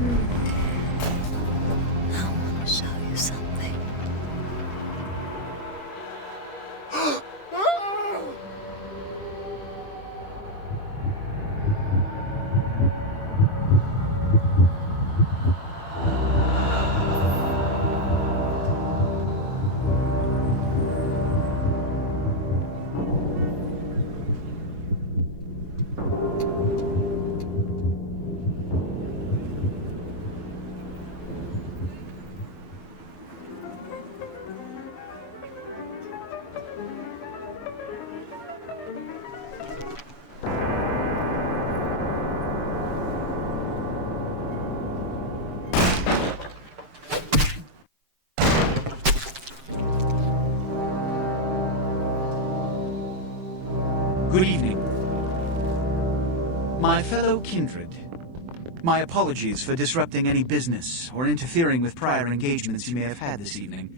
I want to show you something. Good evening. My fellow kindred, my apologies for disrupting any business or interfering with prior engagements you may have had this evening.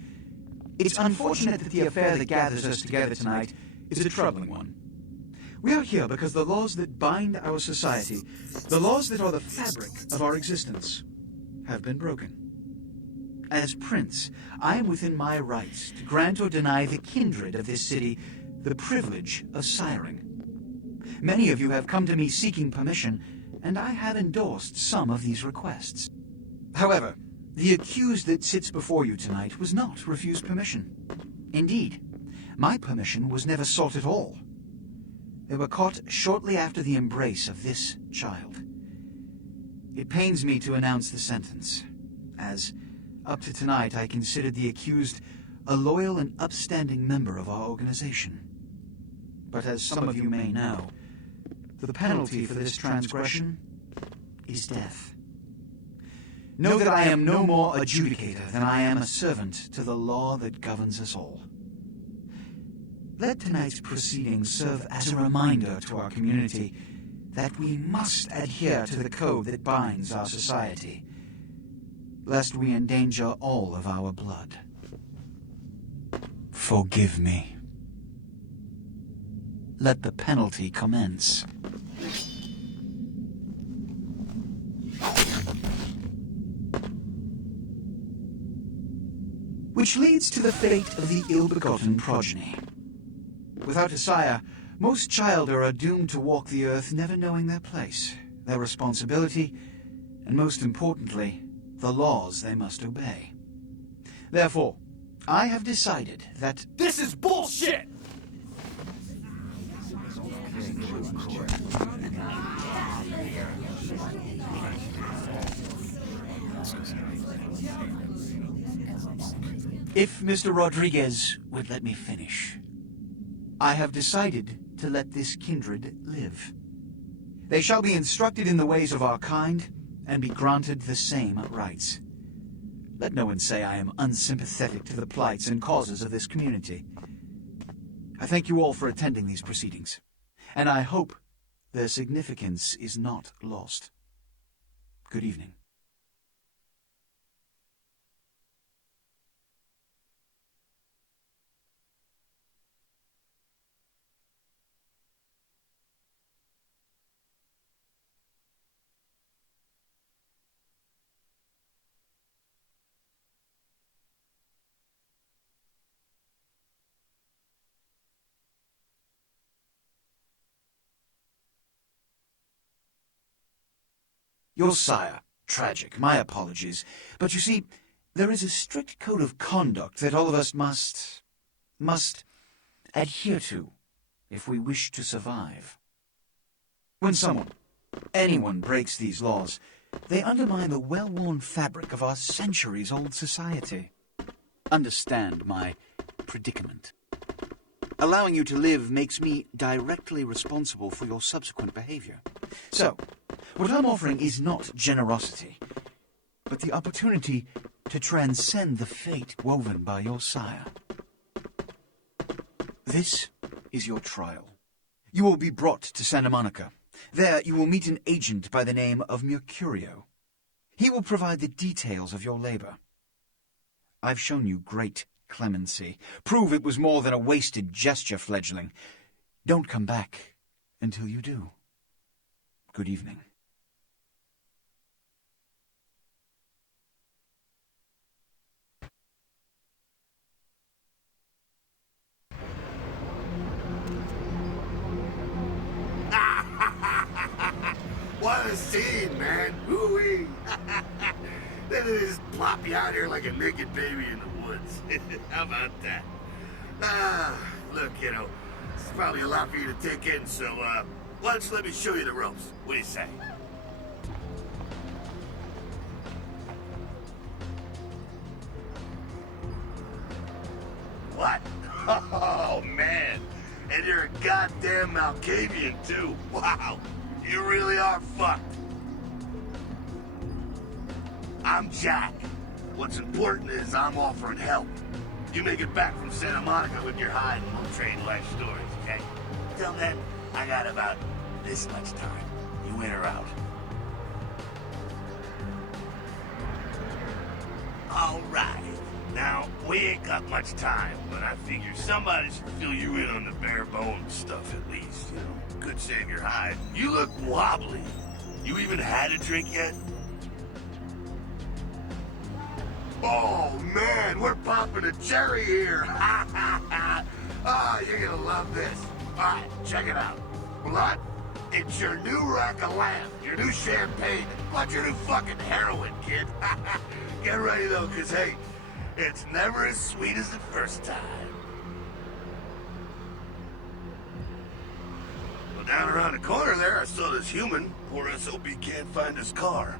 It's unfortunate that the affair that gathers us together tonight is a troubling one. We are here because the laws that bind our society, the laws that are the fabric of our existence, have been broken. As Prince, I am within my rights to grant or deny the kindred of this city the privilege of siring. Many of you have come to me seeking permission, and I have endorsed some of these requests. However, the accused that sits before you tonight was not refused permission. Indeed, my permission was never sought at all. They were caught shortly after the embrace of this child. It pains me to announce the sentence, as up to tonight I considered the accused a loyal and upstanding member of our organization. But as some of you may know, the penalty for this transgression is death. Know that I am no more adjudicator than I am a servant to the law that governs us all. Let tonight's proceedings serve as a reminder to our community that we must adhere to the code that binds our society, lest we endanger all of our blood. Forgive me. Let the penalty commence. Which leads to the fate of the ill-begotten progeny. Without a sire, most childer are doomed to walk the earth never knowing their place, their responsibility, and most importantly, the laws they must obey. Therefore, I have decided that This is bullshit! if Mr. Rodriguez would let me finish, I have decided to let this kindred live. They shall be instructed in the ways of our kind and be granted the same rights. Let no one say I am unsympathetic to the plights and causes of this community. I thank you all for attending these proceedings, and I hope their significance is not lost. Good evening. Your sire, tragic, my apologies. But you see, there is a strict code of conduct that all of us must adhere to if we wish to survive. When anyone breaks these laws, they undermine the well-worn fabric of our centuries-old society. Understand my predicament. Allowing you to live makes me directly responsible for your subsequent behavior. So, what I'm offering is not generosity, but the opportunity to transcend the fate woven by your sire. This is your trial. You will be brought to Santa Monica. There you will meet an agent by the name of Mercurio. He will provide the details of your labor. I've shown you great clemency. Prove it was more than a wasted gesture, fledgling. Don't come back until you do. Good evening. man. Woo-wee. Then they just plop you out here like a naked baby in the woods. How about that? Look, kiddo, it's probably a lot for you to take in, so, why don't you let me show you the ropes? What do you say? What? Oh, man. And you're a goddamn Malkavian, too. Wow. You really are fucked. I'm Jack. What's important is I'm offering help. You make it back from Santa Monica with your hide and we'll trade life stories, okay? Till then, I got about this much time. You in or out? All right. Now, we ain't got much time, but I figure somebody should fill you in on the bare bones stuff at least, you know? Could save your hide. You look wobbly. You even had a drink yet? Oh, man, we're popping a cherry here. Oh, you're gonna love this. All right, check it out. Blood, it's your new rack of lamb, your new champagne, plus your new fucking heroin, kid. Get ready, though, because, hey, it's never as sweet as the first time. Well, down around the corner there, I saw this human. Poor SOB can't find his car.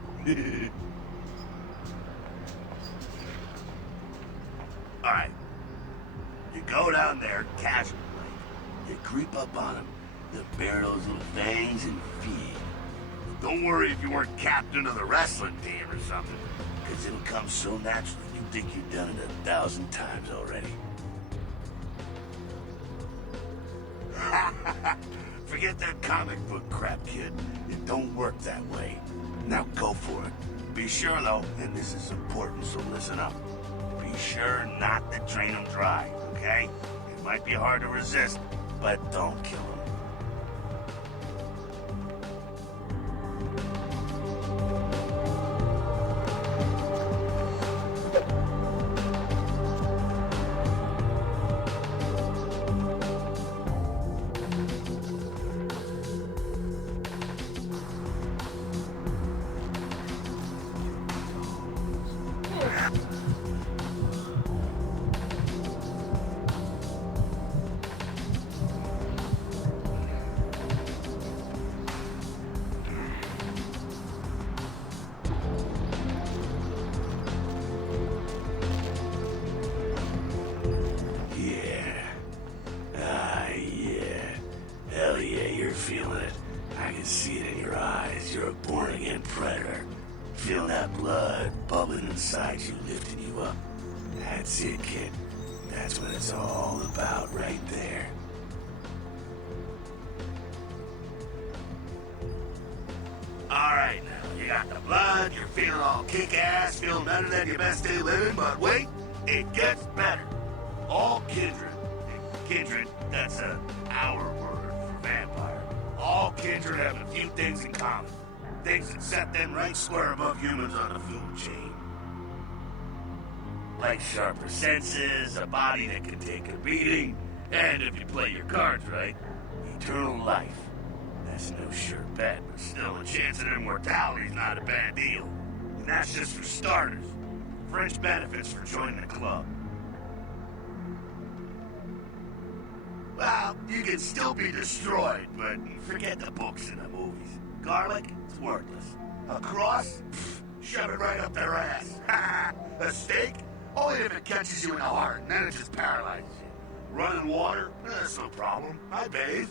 All right. You go down there casually. You creep up on him. You bare those little fangs and feed. Don't worry if you weren't captain of the wrestling team or something, because it'll come so naturally you think you've done it 1,000 times already. Forget that comic book crap, kid. It don't work that way. Now go for it. Be sure, though, and this is important, so listen up. Be sure not to drain them dry, okay? It might be hard to resist, but don't kill them. Inside you, lifting you up. That's it, kid. That's what it's all about right there. Alright, now, you got the blood, you're feeling all kick-ass, feeling better than your best day living, but wait, it gets better. All kindred. Kindred, that's our word for vampire. All kindred have a few things in common. Things that set them right square above humans on the food chain. Like sharper senses, a body that can take a beating, and if you play your cards right, eternal life. That's no sure bet, but still a chance at immortality's not a bad deal. And that's just for starters. Fringe benefits for joining the club. Well, you can still be destroyed, but forget the books and the movies. Garlic, it's worthless. A cross? Pfft, shove it right up their ass. A steak? Only if it catches you in the heart, and then it just paralyzes you. Running water? That's no problem. I bathe.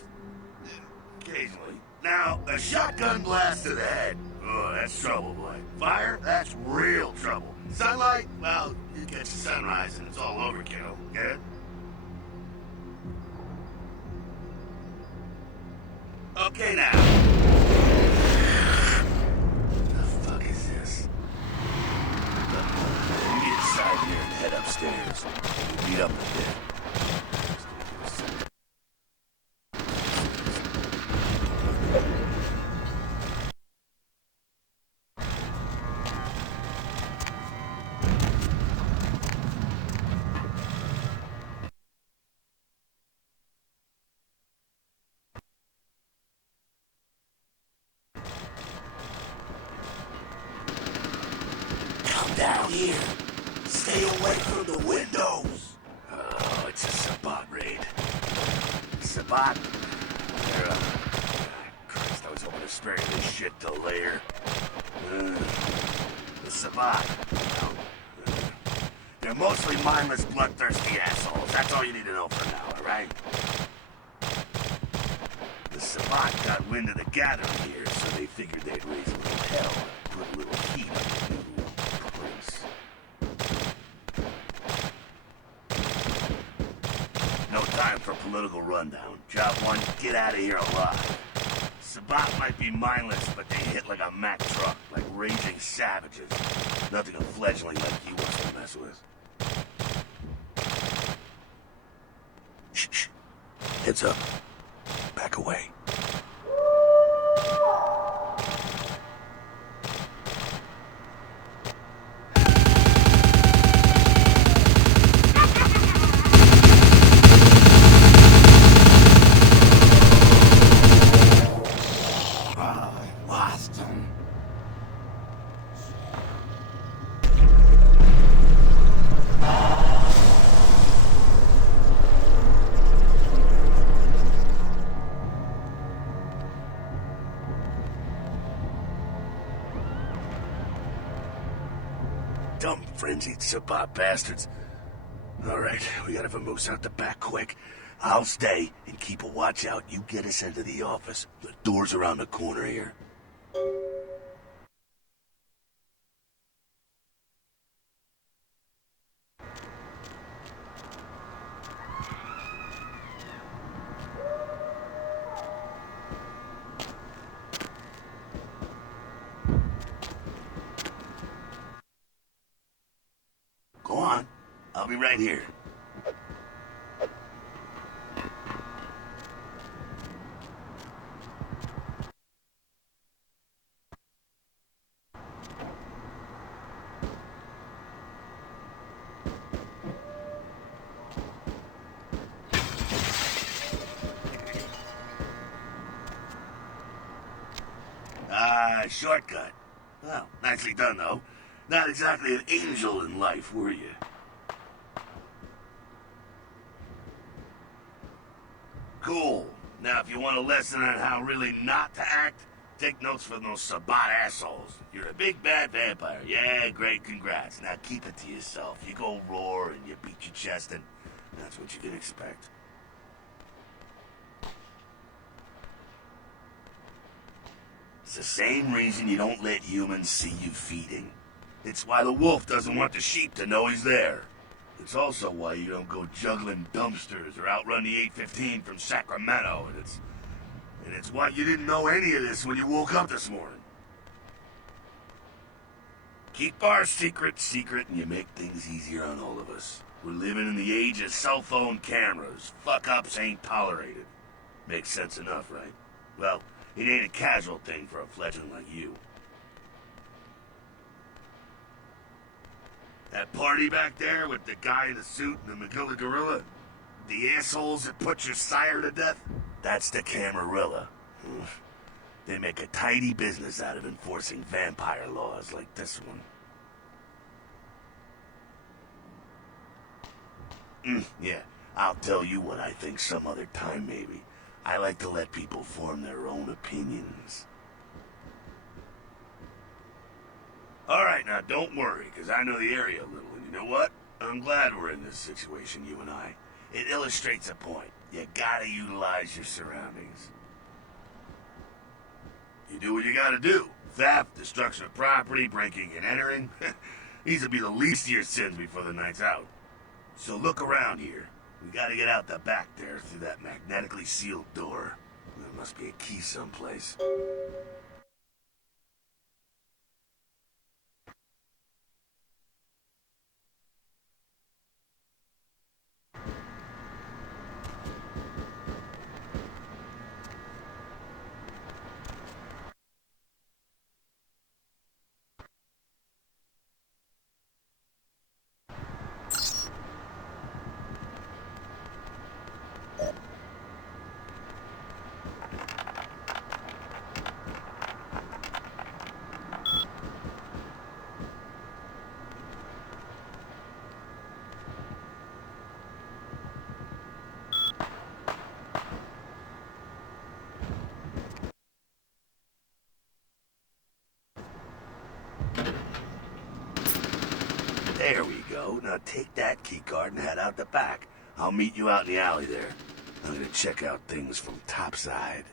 Occasionally. Now, a shotgun blast to the head. Oh, that's trouble, boy. Fire? That's real trouble. Sunlight? Well, you catch the sunrise and it's all over, kiddo. Get it? Okay, now. What the fuck is this? You get inside here and head upstairs. Beat up a bit. down here. Stay away from the windows. Oh, it's a Sabat raid. Sabat? They're, Christ, I was hoping to spare this shit till later. The Sabat. They're mostly mindless, bloodthirsty assholes. That's all you need to know for now, alright? The Sabat got wind of the gathering here, so they figured they'd raise a little hell, put a little heat on the new place. No time for political rundown. Job one, get out of here alive. Sabat might be mindless, but they hit like a Mack truck, like raging savages. Nothing a fledgling like you wants to mess with. Shh. Heads up. Back away. Dumb, frenzied Sabat bastards. Alright, we gotta vamoose out the back quick. I'll stay and keep a watch out. You get us into the office. The door's around the corner here. Go on. I'll be right here. Shortcut. Well, nicely done, though. Not exactly an angel in life, were you? Cool. Now, if you want a lesson on how really not to act, take notes from those Sabat assholes. You're a big bad vampire. Yeah, great, congrats. Now keep it to yourself. You go roar and you beat your chest, and that's what you can expect. It's the same reason you don't let humans see you feeding. It's why the wolf doesn't want the sheep to know he's there. It's also why you don't go juggling dumpsters or outrun the 815 from Sacramento, and it's why you didn't know any of this when you woke up this morning. Keep our secret secret and you make things easier on all of us. We're living in the age of cell phone cameras. Fuck-ups ain't tolerated. Makes sense enough, right? Well, it ain't a casual thing for a fledgling like you. That party back there with the guy in the suit and the McGilla gorilla? The assholes that put your sire to death? That's the Camarilla. They make a tidy business out of enforcing vampire laws like this one. Yeah, I'll tell you what I think some other time, maybe. I like to let people form their own opinions. Alright, now don't worry, because I know the area a little, and you know what? I'm glad we're in this situation, you and I. It illustrates a point. You gotta utilize your surroundings. You do what you gotta do. Theft, destruction of property, breaking and entering. These will be the least of your sins before the night's out. So look around here. We gotta get out the back there through that magnetically sealed door. There must be a key someplace. There we go. Now take that keycard and head out the back. I'll meet you out in the alley there. I'm gonna check out things from topside.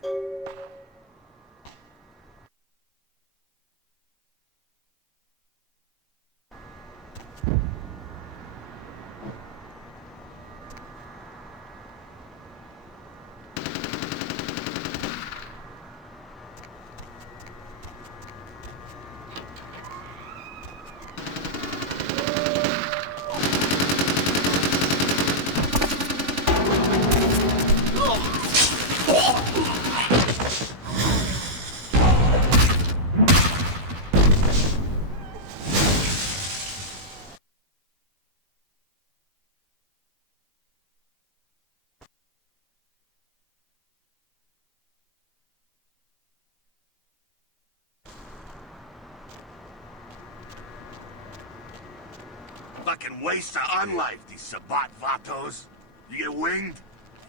Fucking waste of unlife, these Sabat Vatos. You get winged?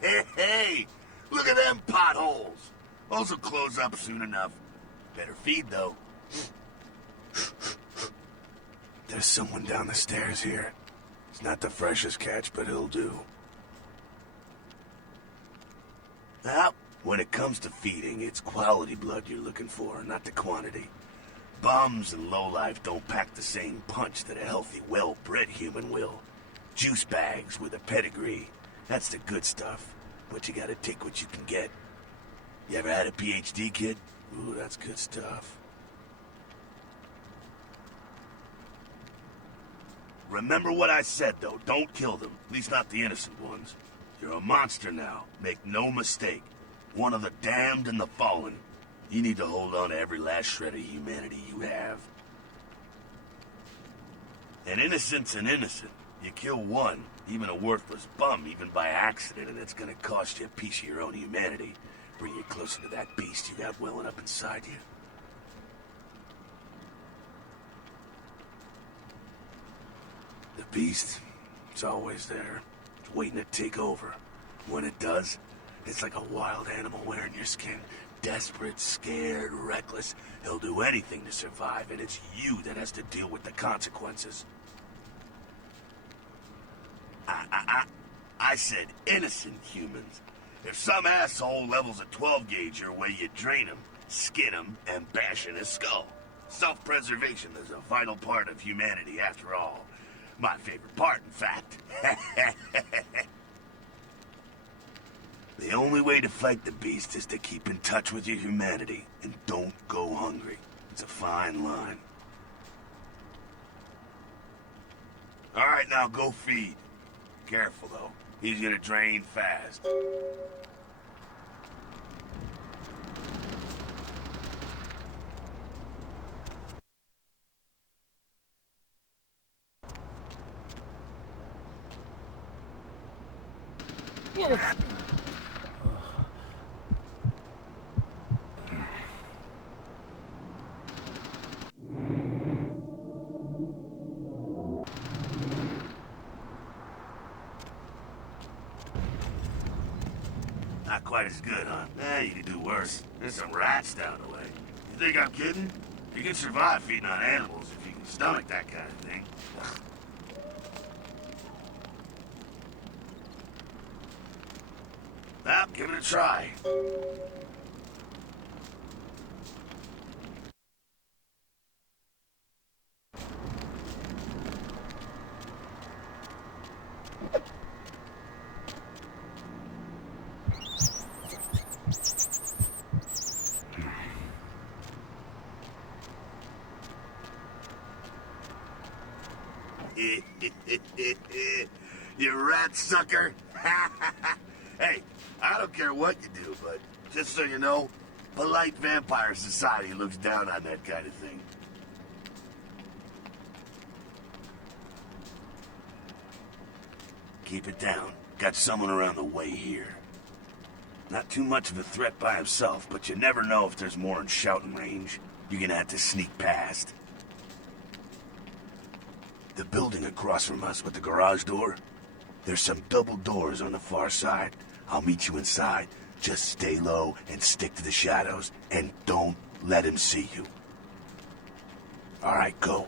Hey, look at them potholes. Those will close up soon enough. Better feed, though. There's someone down the stairs here. It's not the freshest catch, but he'll do. Now, when it comes to feeding, it's quality blood you're looking for, not the quantity. Bums and lowlife don't pack the same punch that a healthy, well-bred human will. Juice bags with a pedigree. That's the good stuff. But you gotta take what you can get. You ever had a PhD, kid? Ooh, that's good stuff. Remember what I said, though. Don't kill them. At least not the innocent ones. You're a monster now. Make no mistake. One of the damned and the fallen. You need to hold on to every last shred of humanity you have. An innocent's an innocent. You kill one, even a worthless bum, even by accident, and it's gonna cost you a piece of your own humanity. Bring you closer to that beast you got welling up inside you. The beast, it's always there. It's waiting to take over. When it does, it's like a wild animal wearing your skin. Desperate, scared, reckless. He'll do anything to survive, and it's you that has to deal with the consequences. I said innocent humans. If some asshole levels a 12 gauge your way, you drain him, skin him, and bash in his skull. Self-preservation is a vital part of humanity, after all. My favorite part, in fact. The only way to fight the beast is to keep in touch with your humanity, and don't go hungry. It's a fine line. All right, now go feed. Careful, though. He's gonna drain fast. Not quite as good, huh? You can do worse. There's some rats down the way. You think I'm kidding? You can survive feeding on animals if you can stomach that kind of thing. Well, give it a try. You rat sucker. Hey, I don't care what you do, but just so you know, polite vampire society looks down on that kind of thing. Keep it down. Got someone around the way here. Not too much of a threat by himself, but you never know if there's more in shouting range. You're gonna have to sneak past. The building across from us with the garage door, there's some double doors on the far side. I'll meet you inside. Just stay low and stick to the shadows, and don't let him see you. All right, go.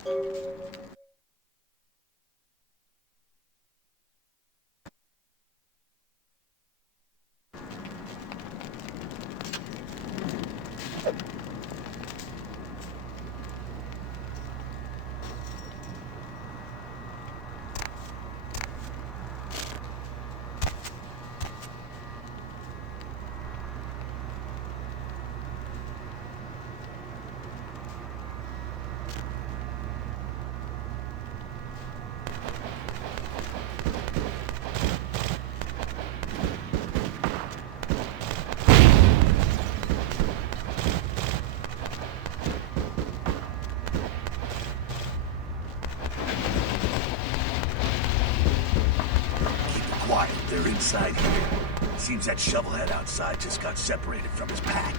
they're inside here. Seems that shovelhead outside just got separated from his pack.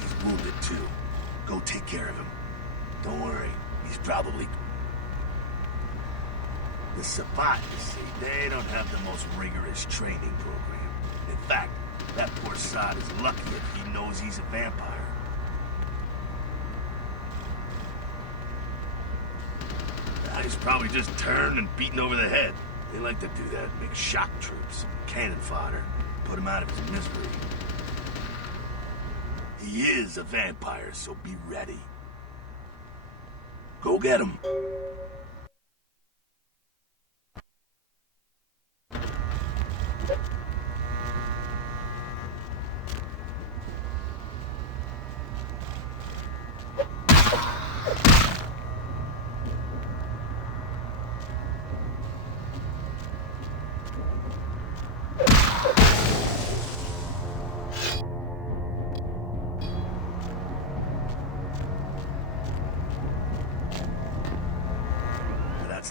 He's wounded too. Go take care of him. Don't worry, he's probably... The Sabbat, you see, they don't have the most rigorous training program. In fact, that poor sod is lucky if he knows he's a vampire. He's probably just turned and beaten over the head. They like to do that, make shock troops, cannon fodder, put him out of his misery. He is a vampire, so be ready. Go get him.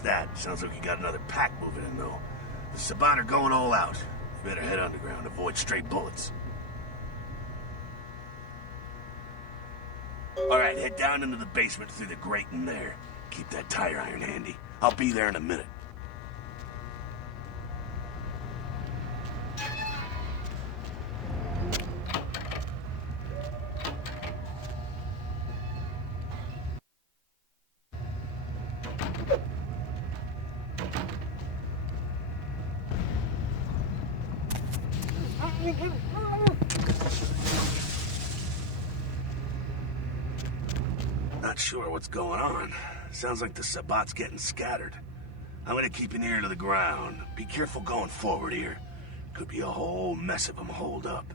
That. Sounds like you got another pack moving in, though. The Sabbat are going all out. You better head underground, avoid stray bullets. Alright, head down into the basement through the grate in there. Keep that tire iron handy. I'll be there in a minute. Not sure what's going on. Sounds like the Sabbat's getting scattered. I'm gonna keep an ear to the ground. Be careful going forward here. Could be a whole mess of them holed up.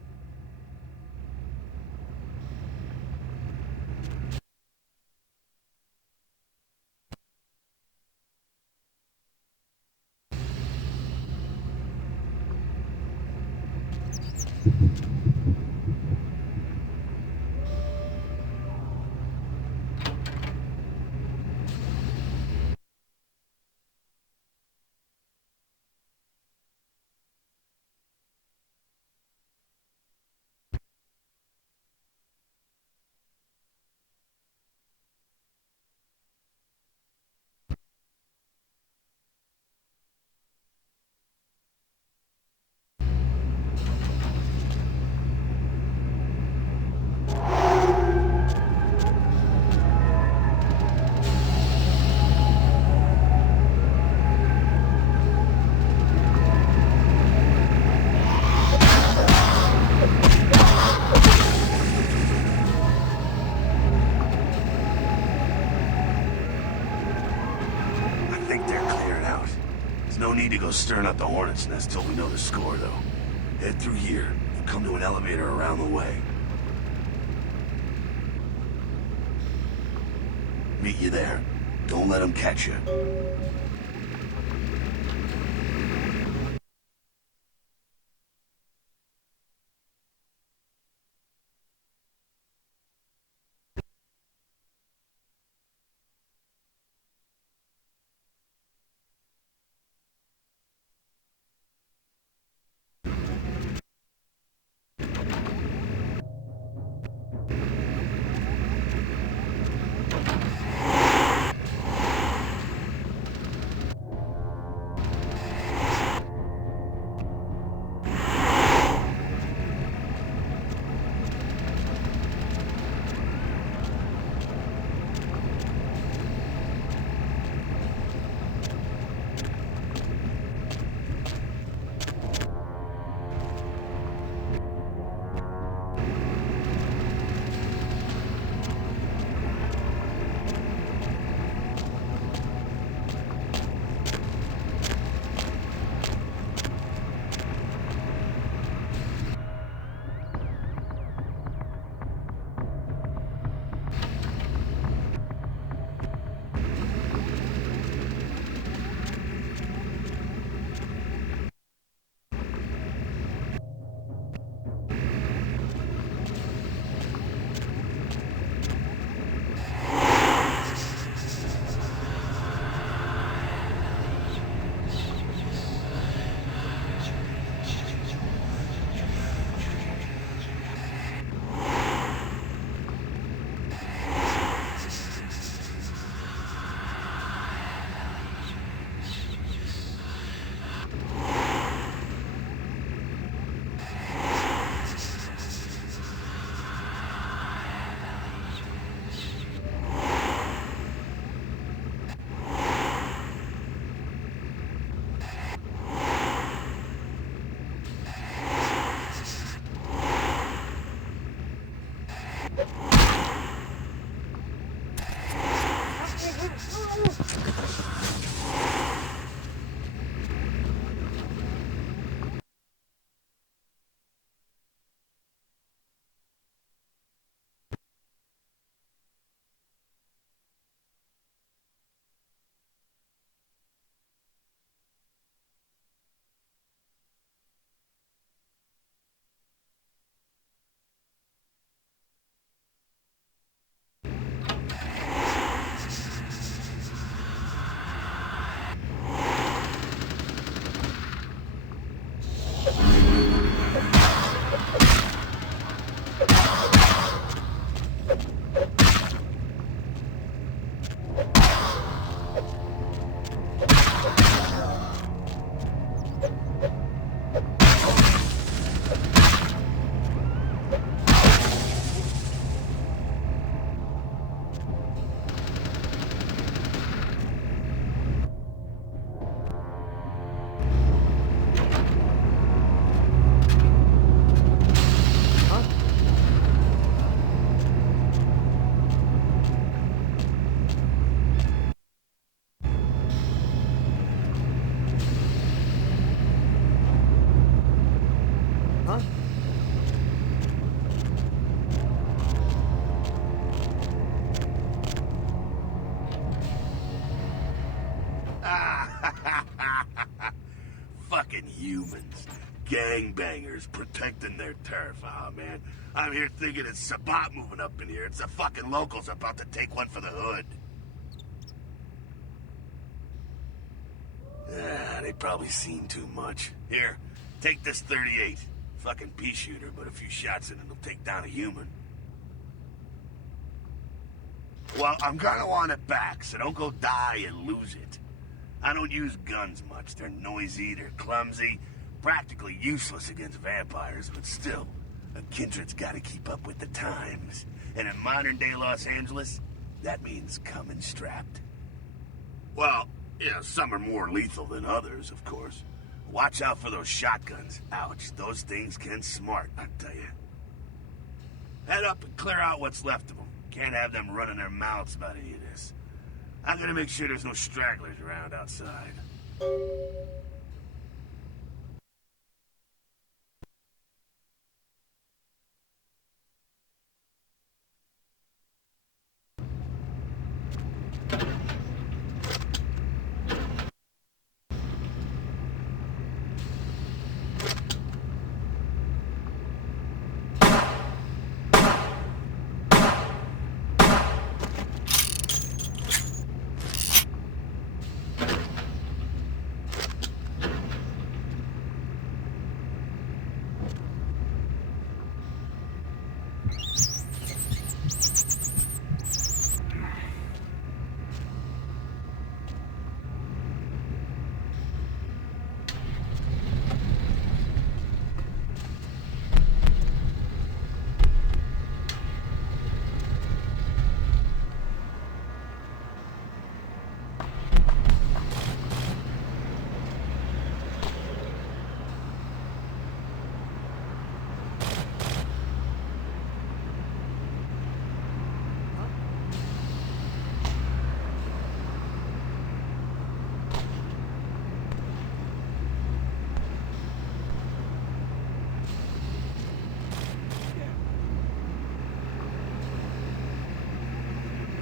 No need to go stirring up the hornet's nest till we know the score, though. Head through here. We'll come to an elevator around the way. Meet you there. Don't let them catch you. humans. Gangbangers protecting their turf. Oh, man. I'm here thinking it's Sabat moving up in here. It's the fucking locals about to take one for the hood. They probably seen too much. Here, take this 38. Fucking pea shooter, but a few shots in it will take down a human. Well, I'm gonna want it back, so don't go die and lose it. I don't use guns much. They're noisy, they're clumsy, practically useless against vampires, but still, a kindred's gotta keep up with the times. And in modern-day Los Angeles, that means coming strapped. Well, yeah, some are more lethal than others, of course. Watch out for those shotguns. Ouch, those things can smart, I tell you. Head up and clear out what's left of them. Can't have them running their mouths about any of this. I'm gonna make sure there's no stragglers around outside.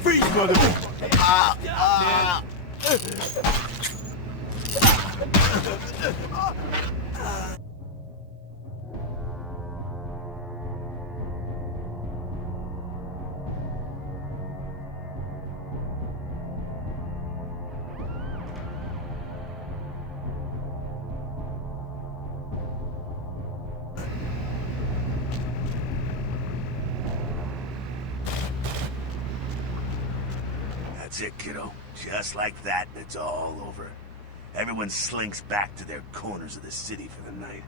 Freeze, motherfucker! That's it, kiddo. Just like that, and it's all over. Everyone slinks back to their corners of the city for the night.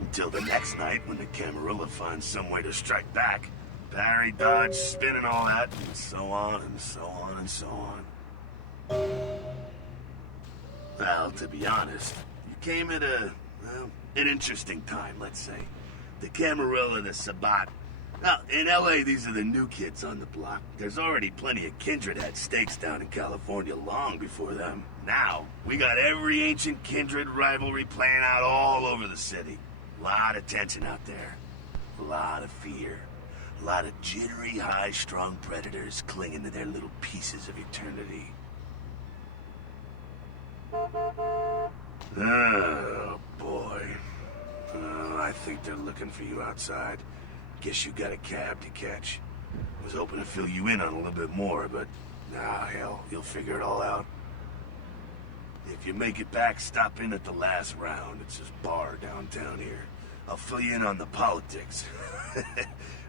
Until the next night, when the Camarilla finds some way to strike back. Parry, dodge, spin, and all that, and so on, and so on, and so on. Well, to be honest, you came at well, an interesting time, let's say. The Camarilla, the Sabat. Now, in LA, these are the new kids on the block. There's already plenty of kindred had stakes down in California long before them. Now, we got every ancient kindred rivalry playing out all over the city. A lot of tension out there. A lot of fear. A lot of jittery, high-strung predators clinging to their little pieces of eternity. Oh, boy. I think they're looking for you outside. Guess you got a cab to catch. Was hoping to fill you in on a little bit more, but nah, hell, you'll figure it all out. If you make it back, stop in at the last round. It's this bar downtown here. I'll fill you in on the politics.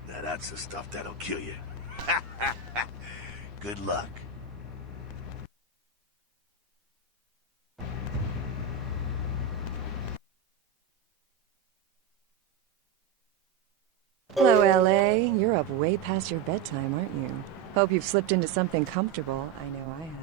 Now that's the stuff that'll kill you. Good luck. Hello, LA. You're up way past your bedtime, aren't you? Hope you've slipped into something comfortable. I know I have.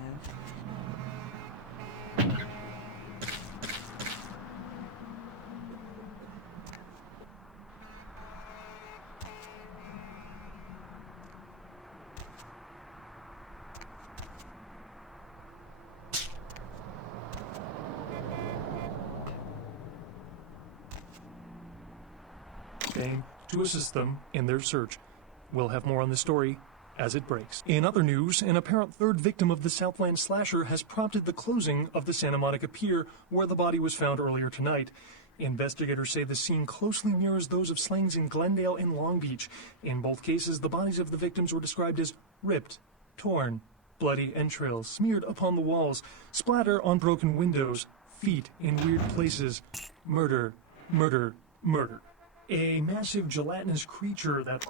Okay, to assist them in their search. We'll have more on the story as it breaks. In other news, an apparent third victim of the Southland slasher has prompted the closing of the Santa Monica Pier, where the body was found earlier tonight. Investigators say the scene closely mirrors those of slayings in Glendale and Long Beach. In both cases, the bodies of the victims were described as ripped, torn, bloody entrails smeared upon the walls, splatter on broken windows, feet in weird places, murder, murder, murder. A massive gelatinous creature that...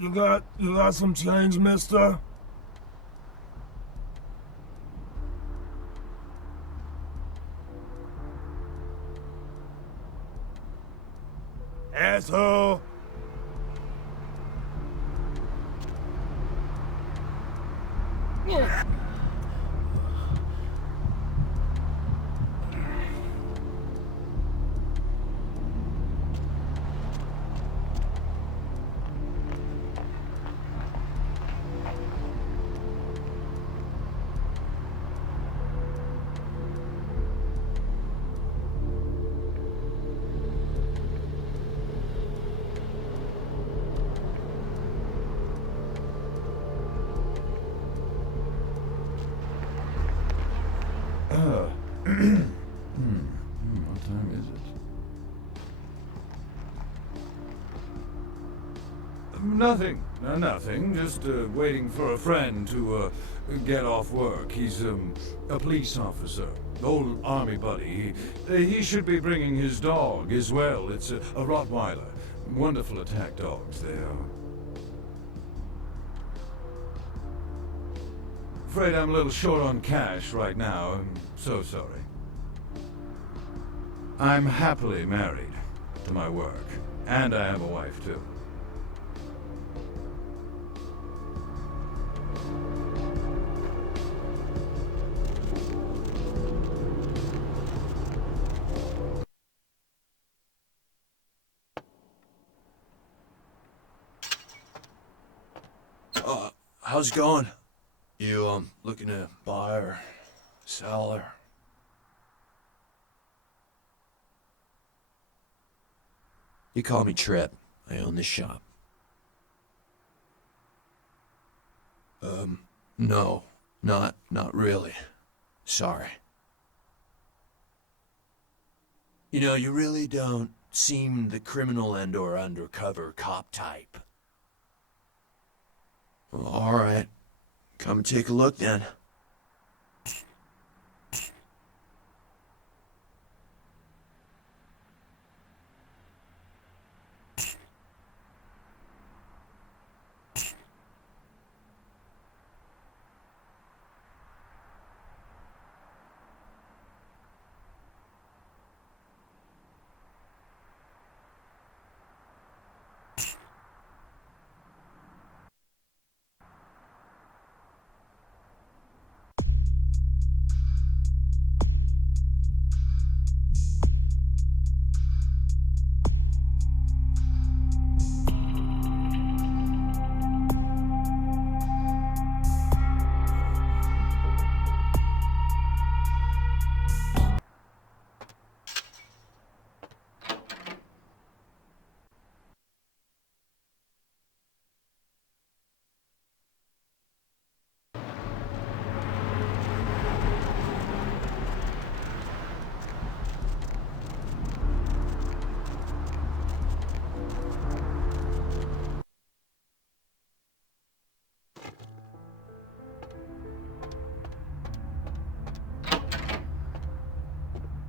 You got some change, mister? Asshole! What time is it? Nothing. Just waiting for a friend to get off work. He's a police officer, old army buddy. He should be bringing his dog as well. It's a Rottweiler. Wonderful attack dogs they are. Afraid I'm a little short on cash right now. I'm so sorry. I'm happily married to my work, and I have a wife too. How's it going? You, looking to buy or sell or... You call me Trip. I own this shop. No. Not really. Sorry. You know, you really don't seem the criminal and/or undercover cop type. All right. Come take a look then.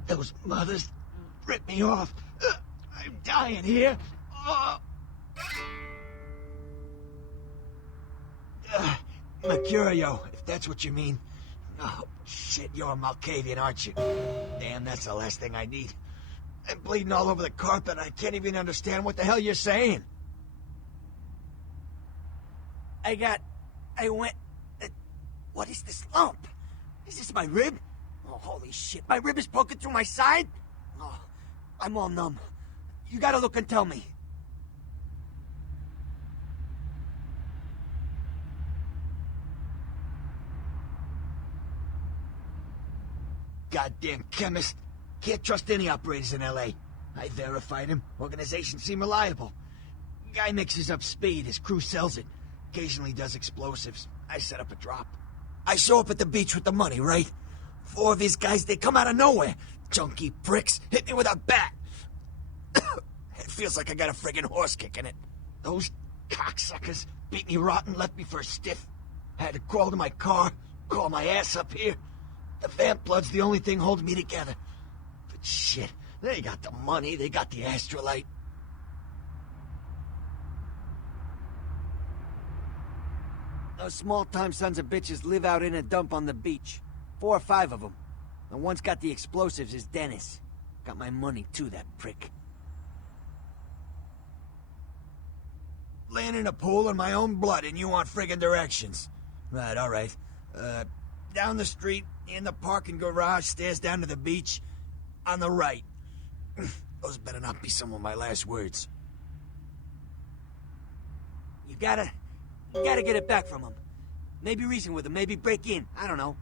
Those mothers ripped me off. I'm dying here. Mercurio, if that's what you mean. Oh, shit, you're a Malkavian, aren't you? Damn, that's the last thing I need. I'm bleeding all over the carpet. I can't even understand what the hell you're saying. What is this lump? Is this my rib? Oh, holy shit, my rib is poking through my side? Oh, I'm all numb. You gotta look and tell me. Goddamn chemist. Can't trust any operators in L.A. I verified him. Organizations seem reliable. Guy mixes up speed. His crew sells it. Occasionally does explosives. I set up a drop. I show up at the beach with the money, right? 4 of his guys, they come out of nowhere. Junky pricks hit me with a bat. It feels like I got a friggin' horse kick in it. Those cocksuckers beat me rotten, left me for a stiff. Had to crawl to my car, crawl my ass up here. The vamp blood's the only thing holding me together. But shit, they got the money, they got the astrolite. Those small-time sons of bitches live out in a dump on the beach. 4 or 5 of them. The one's got the explosives is Dennis. Got my money too, that prick. Laying in a pool in my own blood and you want friggin' directions. Right, alright. Down the street, in the parking garage, stairs down to the beach. On the right. Those better not be some of my last words. You gotta get it back from him. Maybe reason with him, maybe break in. I don't know.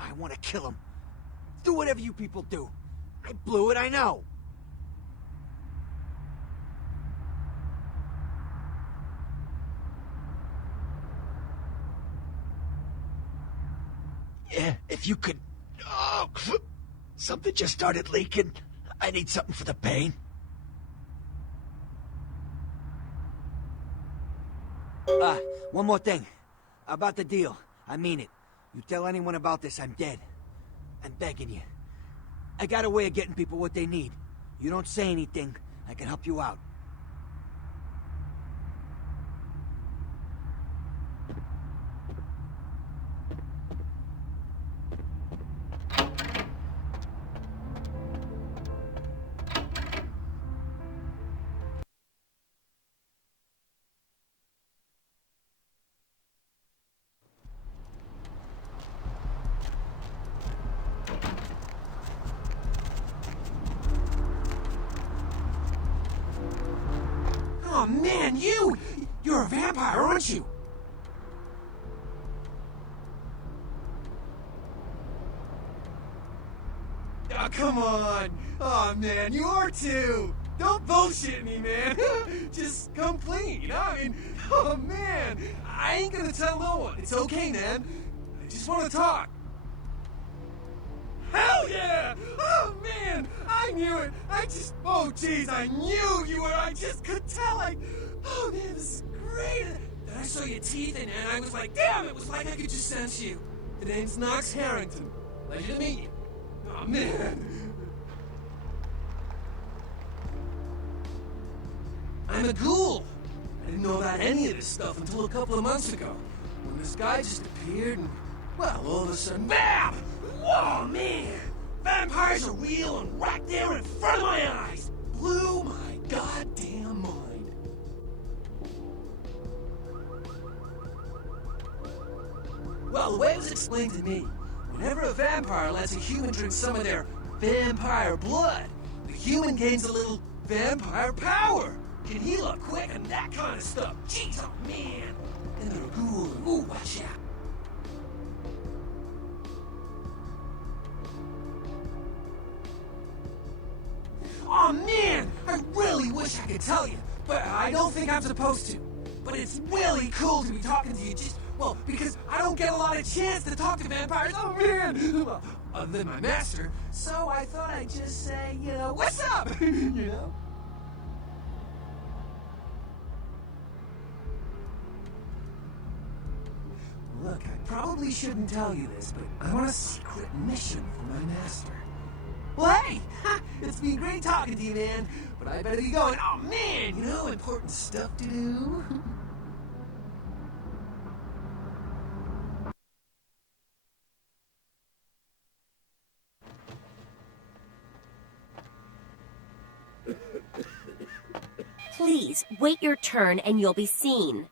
I want to kill him. Do whatever you people do. I blew it, I know. Yeah, if you could... Oh, something just started leaking. I need something for the pain. One more thing. About the deal. I mean it. You tell anyone about this, I'm dead. I'm begging you. I got a way of getting people what they need. You don't say anything, I can help you out. Oh man, you're a vampire, aren't you? Oh, come on. Oh man, you are too. Don't bullshit me, man. Just come clean. I mean, oh man, I ain't gonna tell no one. It's okay, man. I just want to talk. Hell yeah! Oh man, I knew it. Oh, jeez, I knew you were. I just could tell. Oh, man, this is great. Then I saw your teeth, and I was like, damn, it was like I could just sense you. The name's Knox Harrington. Pleasure to meet you. Oh, man. I'm a ghoul. I didn't know about any of this stuff until a couple of months ago, when this guy just appeared and, well, all of a sudden, BAM! Whoa, man! Vampires are real and right there in front of my eyes! Blew my goddamn mind. Well, the way it was explained to me, whenever a vampire lets a human drink some of their vampire blood, the human gains a little vampire power. Can heal up quick and that kind of stuff. Jeez, oh man. And they're a ghoul. Ooh, watch out. Oh man, I really wish I could tell you, but I don't think I'm supposed to. But it's really cool to be talking to you well, because I don't get a lot of chance to talk to vampires. Oh man! Well, other than my master. So I thought I'd just say, what's up? Look, I probably shouldn't tell you this, but I'm on a secret mission for my master. Well, hey! It's been great talking to you, man. But I better be going. Oh, man! Important stuff to do. Please, wait your turn and you'll be seen.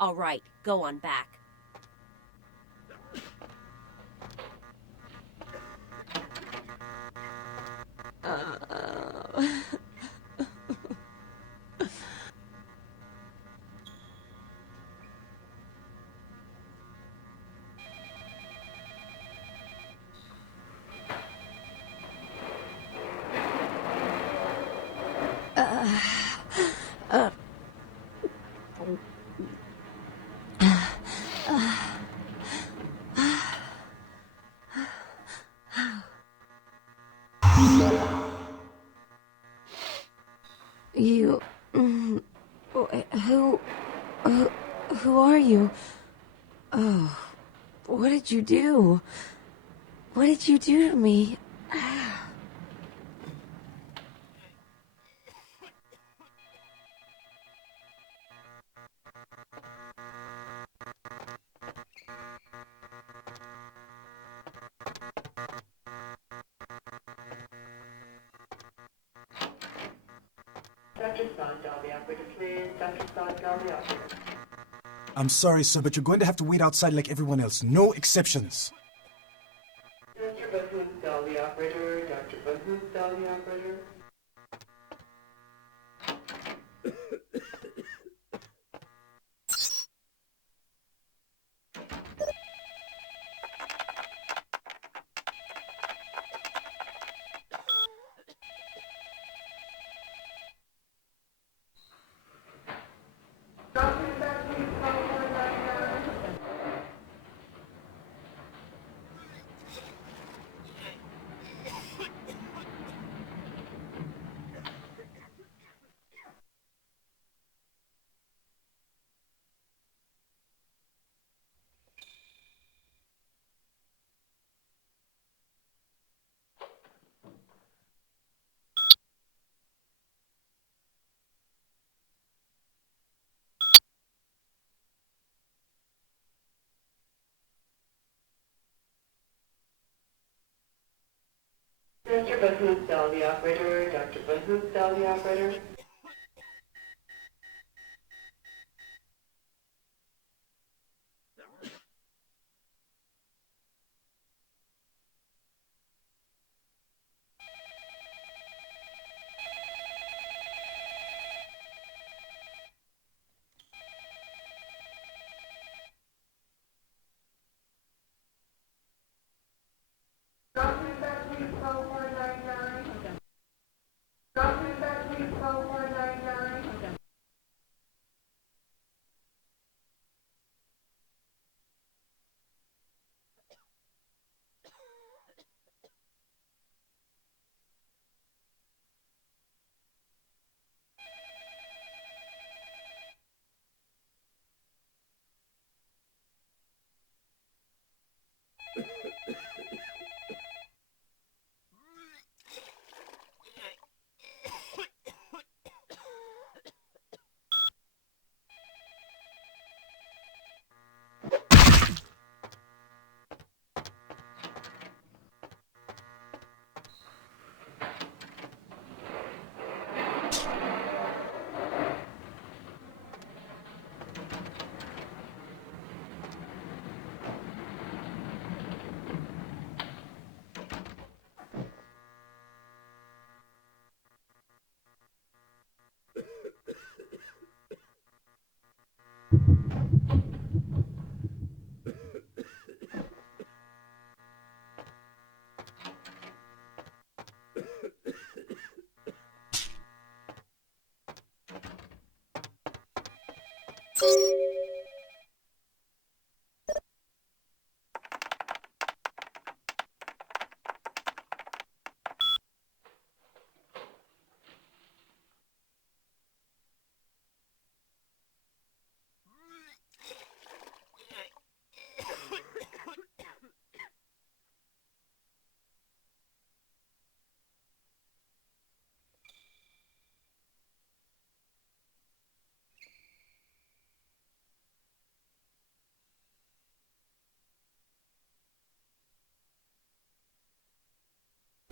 All right, go on back. You... Who are you? Oh, what did you do? What did you do to me? I'm sorry, sir, but you're going to have to wait outside like everyone else. No exceptions. Dr. Bahut, dial the operator. Dr. Bahut, dial the operator. Dr. Bahut, dial the operator. Dr. Bahut, dial the operator.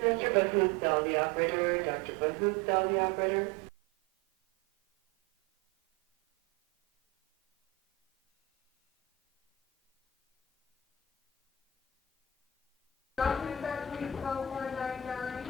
Dr. Button, dial the operator. Dr. Button, dial the operator. Dr. Button, call 499.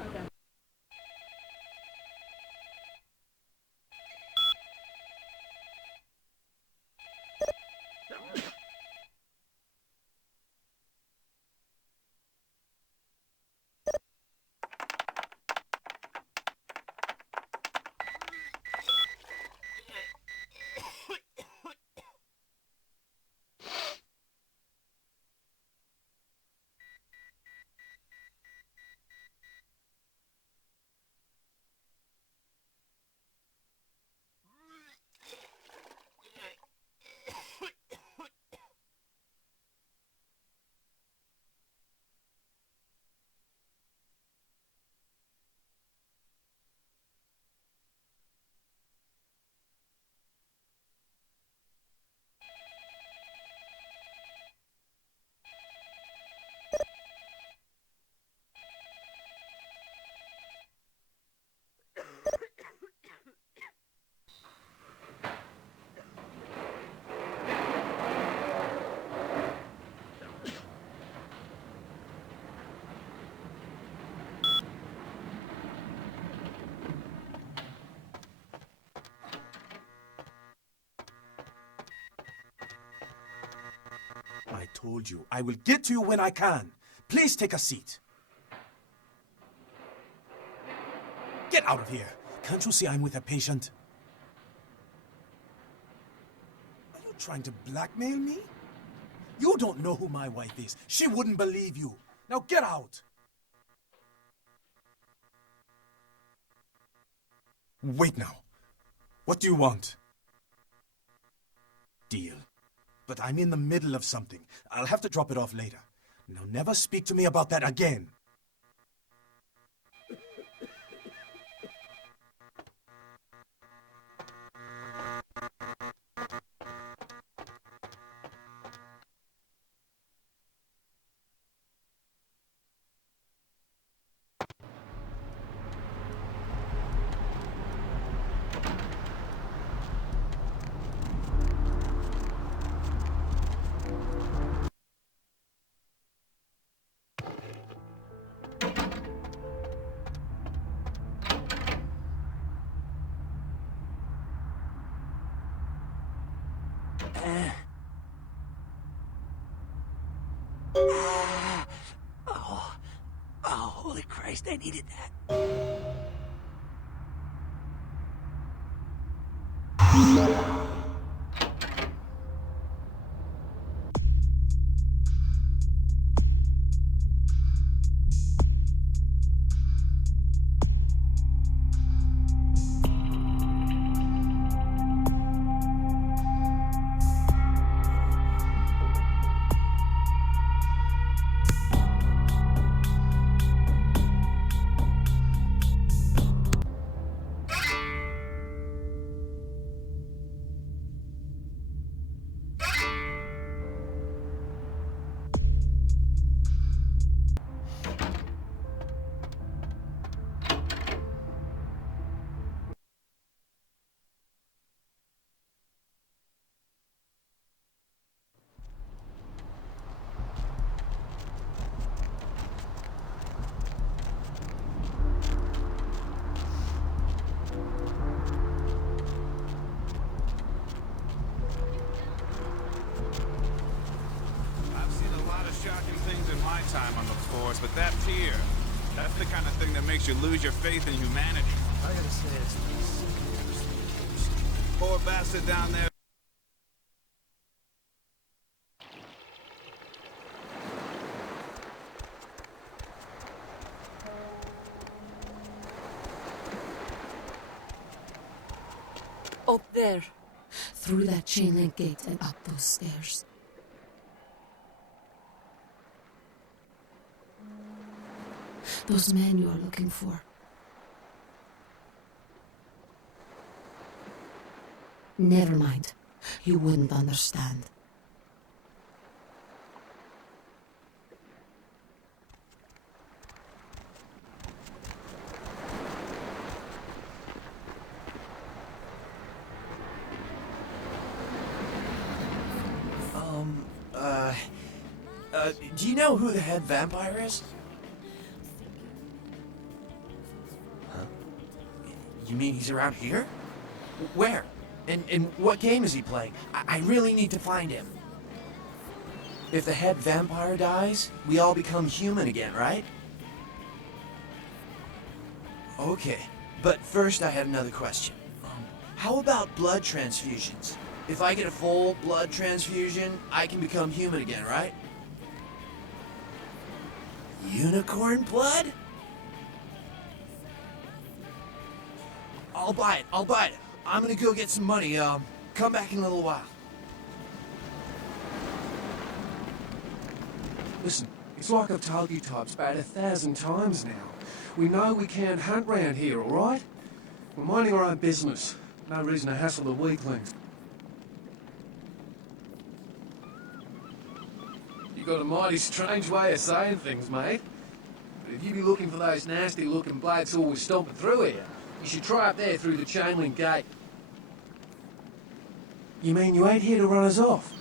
I told you, I will get to you when I can. Please take a seat. Get out of here. Can't you see I'm with a patient? Are you trying to blackmail me? You don't know who my wife is. She wouldn't believe you. Now get out. Wait now. What do you want? Deal. But I'm in the middle of something. I'll have to drop it off later. Now never speak to me about that again. Holy Christ, I needed that. Time on the force, but that tear, that's the kind of thing that makes you lose your faith in humanity. I gotta say, it's Poor bastard down there. Up there. Through that chain link gate and up those stairs. Those men you are looking for. Never mind. You wouldn't understand. Do you know who the head vampire is? Huh? You mean he's around here? Where? And what game is he playing? I really need to find him. If the head vampire dies, we all become human again, right? Okay, but first I had another question. How about blood transfusions? If I get a full blood transfusion, I can become human again, right? Unicorn blood? I'll buy it. I'm gonna go get some money. Come back in a little while. Listen, it's like I've told you types about 1,000 times now. We know we can't hunt round here, all right? We're minding our own business. No reason to hassle the weaklings. You got a mighty strange way of saying things, mate. But if you be looking for those nasty-looking blokes always stomping through here, you should try up there through the chain link gate. You mean you ain't here to run us off?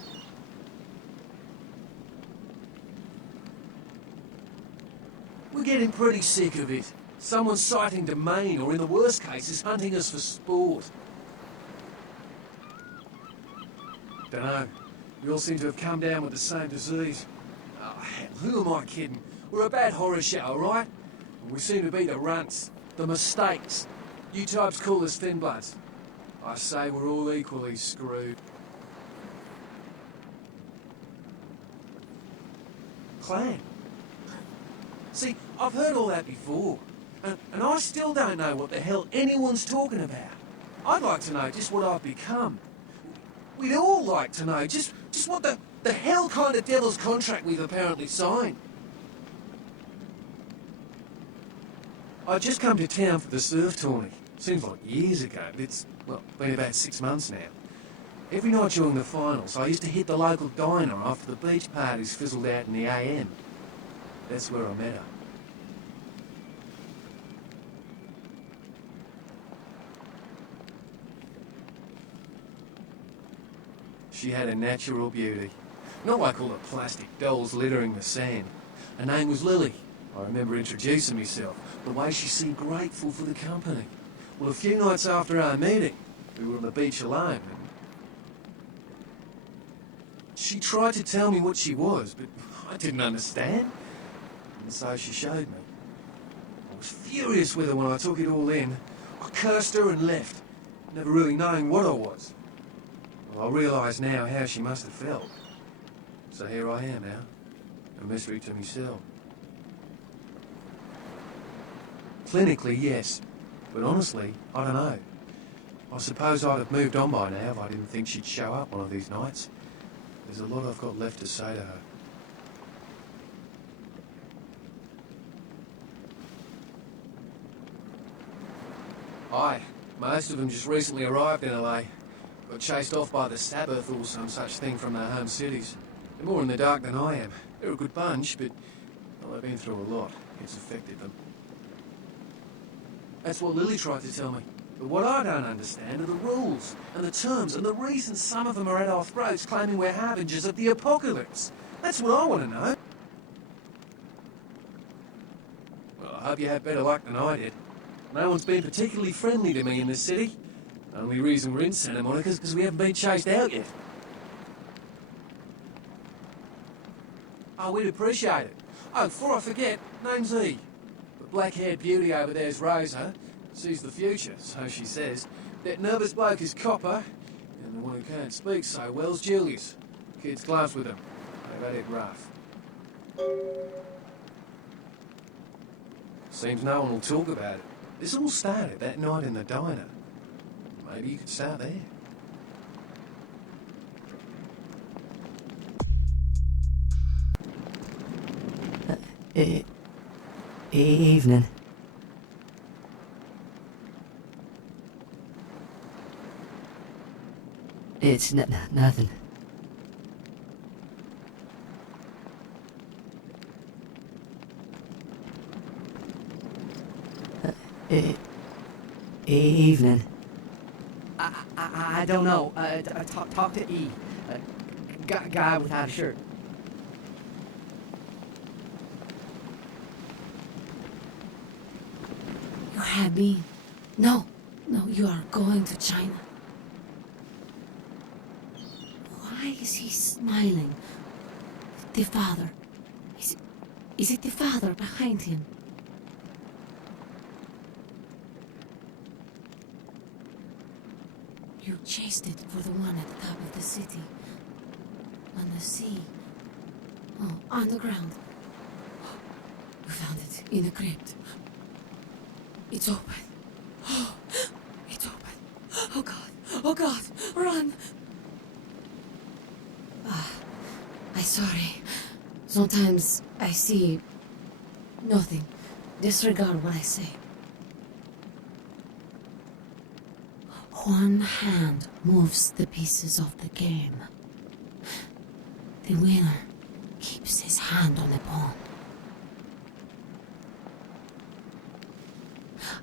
We're getting pretty sick of it. Someone's sighting to main, or in the worst cases, hunting us for sport. Dunno. We all seem to have come down with the same disease. Oh, hell, who am I kidding? We're a bad horror show, alright? And we seem to be the runts, the mistakes. You types call us thin bloods. I say we're all equally screwed. Clan. See, I've heard all that before. And I still don't know what the hell anyone's talking about. I'd like to know just what I've become. We'd all like to know just what the hell kind of devil's contract we've apparently signed. I just come to town for the surf tourney. Seems like years ago, but it's, well, been about 6 months now. Every night during the finals, I used to hit the local diner after the beach parties fizzled out in the AM. That's where I met her. She had a natural beauty. Not like all the plastic dolls littering the sand. Her name was Lily. I remember introducing myself, the way she seemed grateful for the company. Well, a few nights after our meeting, we were on the beach alone, and she tried to tell me what she was, but I didn't understand. And so she showed me. I was furious with her when I took it all in. I cursed her and left, never really knowing what I was. Well, I realise now how she must have felt. So here I am now, a mystery to myself. Clinically, yes, but honestly, I don't know. I suppose I'd have moved on by now if I didn't think she'd show up one of these nights. There's a lot I've got left to say to her. Aye, most of them just recently arrived in LA. Got chased off by the Sabbath or some such thing from their home cities. They're more in the dark than I am. They're a good bunch, but well, they've been through a lot. It's affected them. That's what Lily tried to tell me. But what I don't understand are the rules, and the terms, and the reasons some of them are at our throats claiming we're harbingers of the apocalypse. That's what I want to know. Well, I hope you had better luck than I did. No one's been particularly friendly to me in this city. The only reason we're in Santa Monica is because we haven't been chased out yet. Oh, we'd appreciate it. Oh, before I forget, name's E. The black-haired beauty over there's Rosa. Sees the future, so she says. That nervous bloke is Copper, and the one who can't speak so well's Julius. Kid's close with him. They've had it rough. Seems no one will talk about it. This all started that night in the diner. Maybe you could start there. Evening. It's nothing. Evening. I don't know. Talk to E. Guy without a shirt. You had me? No, you are going to China. Why is he smiling? The father. Is it the father behind him? You chased it for the one at the top of the city. On the sea. Oh, on the ground. We found it in a crypt. It's open. Oh, it's open. Oh God. Oh God. Run. I'm sorry. Sometimes I see nothing. Disregard what I say. One hand moves the pieces of the game. The winner keeps his hand on the pawn.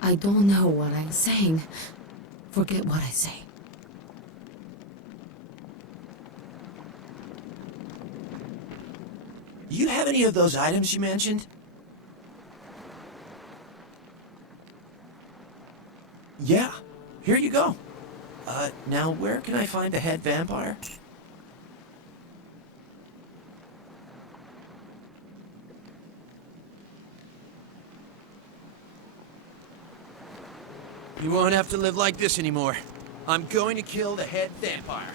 I don't know what I'm saying. Forget what I say. You have any of those items you mentioned? Yeah, here you go. Now where can I find the head vampire? You won't have to live like this anymore. I'm going to kill the head vampire.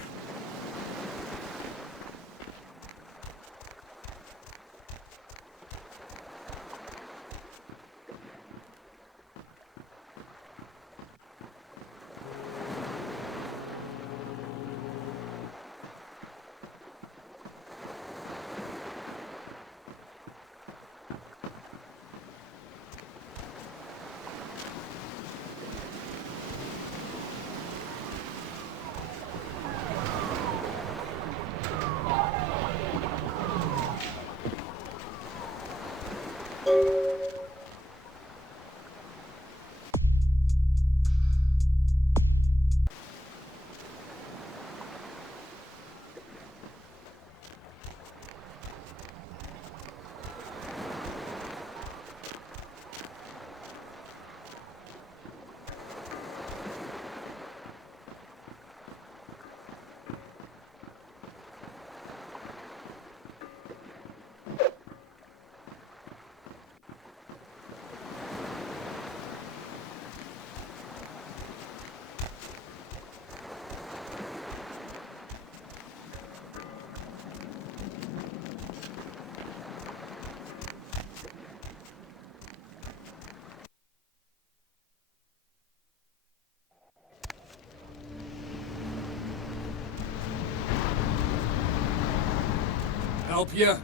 Help you?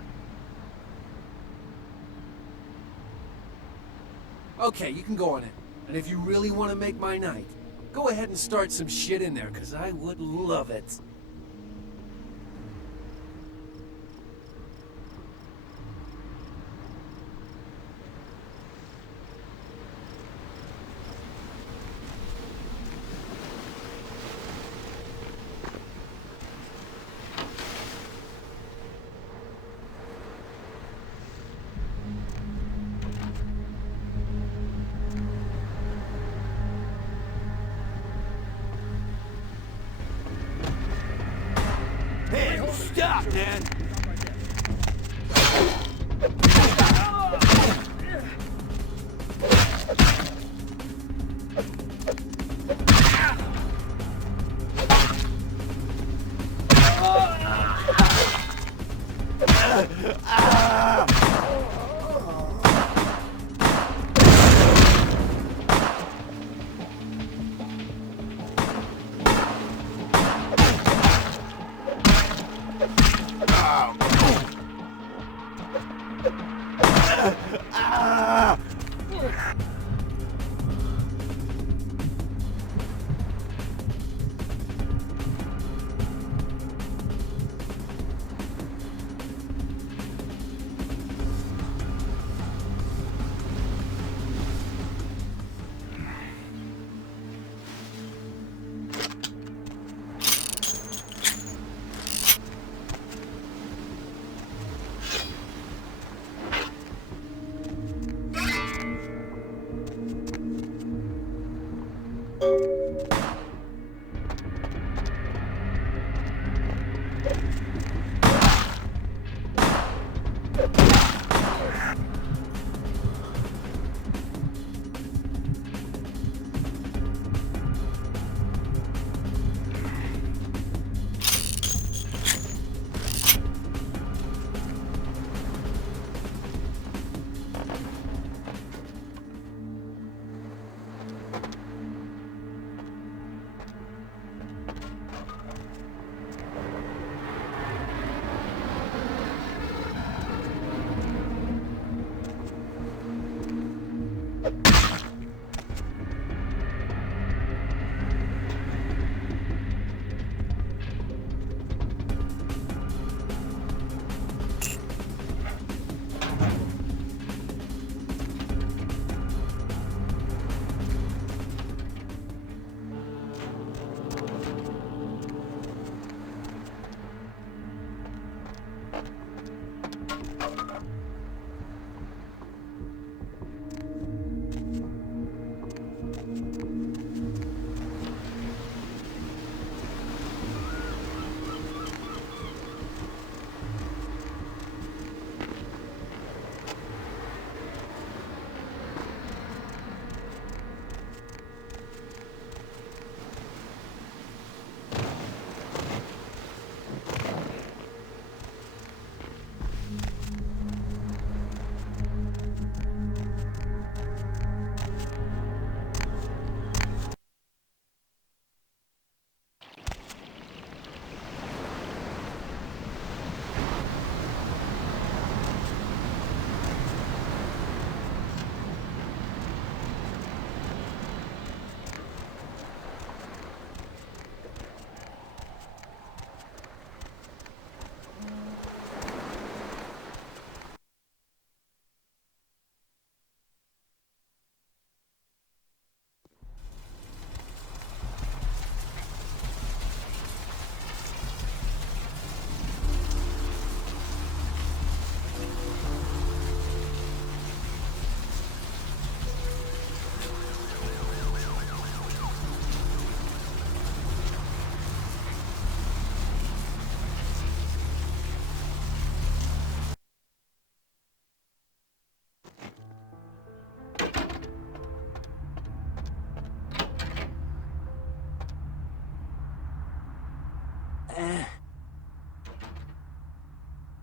Okay, you can go on it. And if you really want to make my night, go ahead and start some shit in there, because I would love it. Stop, man!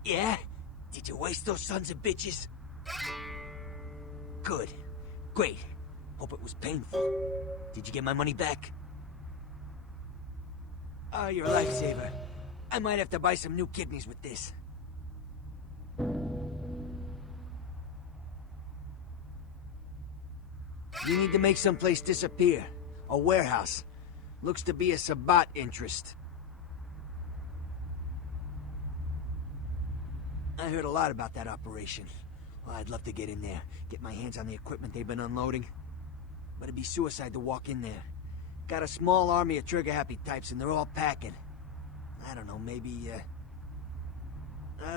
Yeah? Did you waste those sons of bitches? Good. Great. Hope it was painful. Did you get my money back? Oh, you're a lifesaver. I might have to buy some new kidneys with this. You need to make someplace disappear. A warehouse. Looks to be a Sabat interest. I heard a lot about that operation. Well, I'd love to get in there, get my hands on the equipment they've been unloading. But it'd be suicide to walk in there. Got a small army of trigger-happy types, and they're all packing. I don't know, maybe,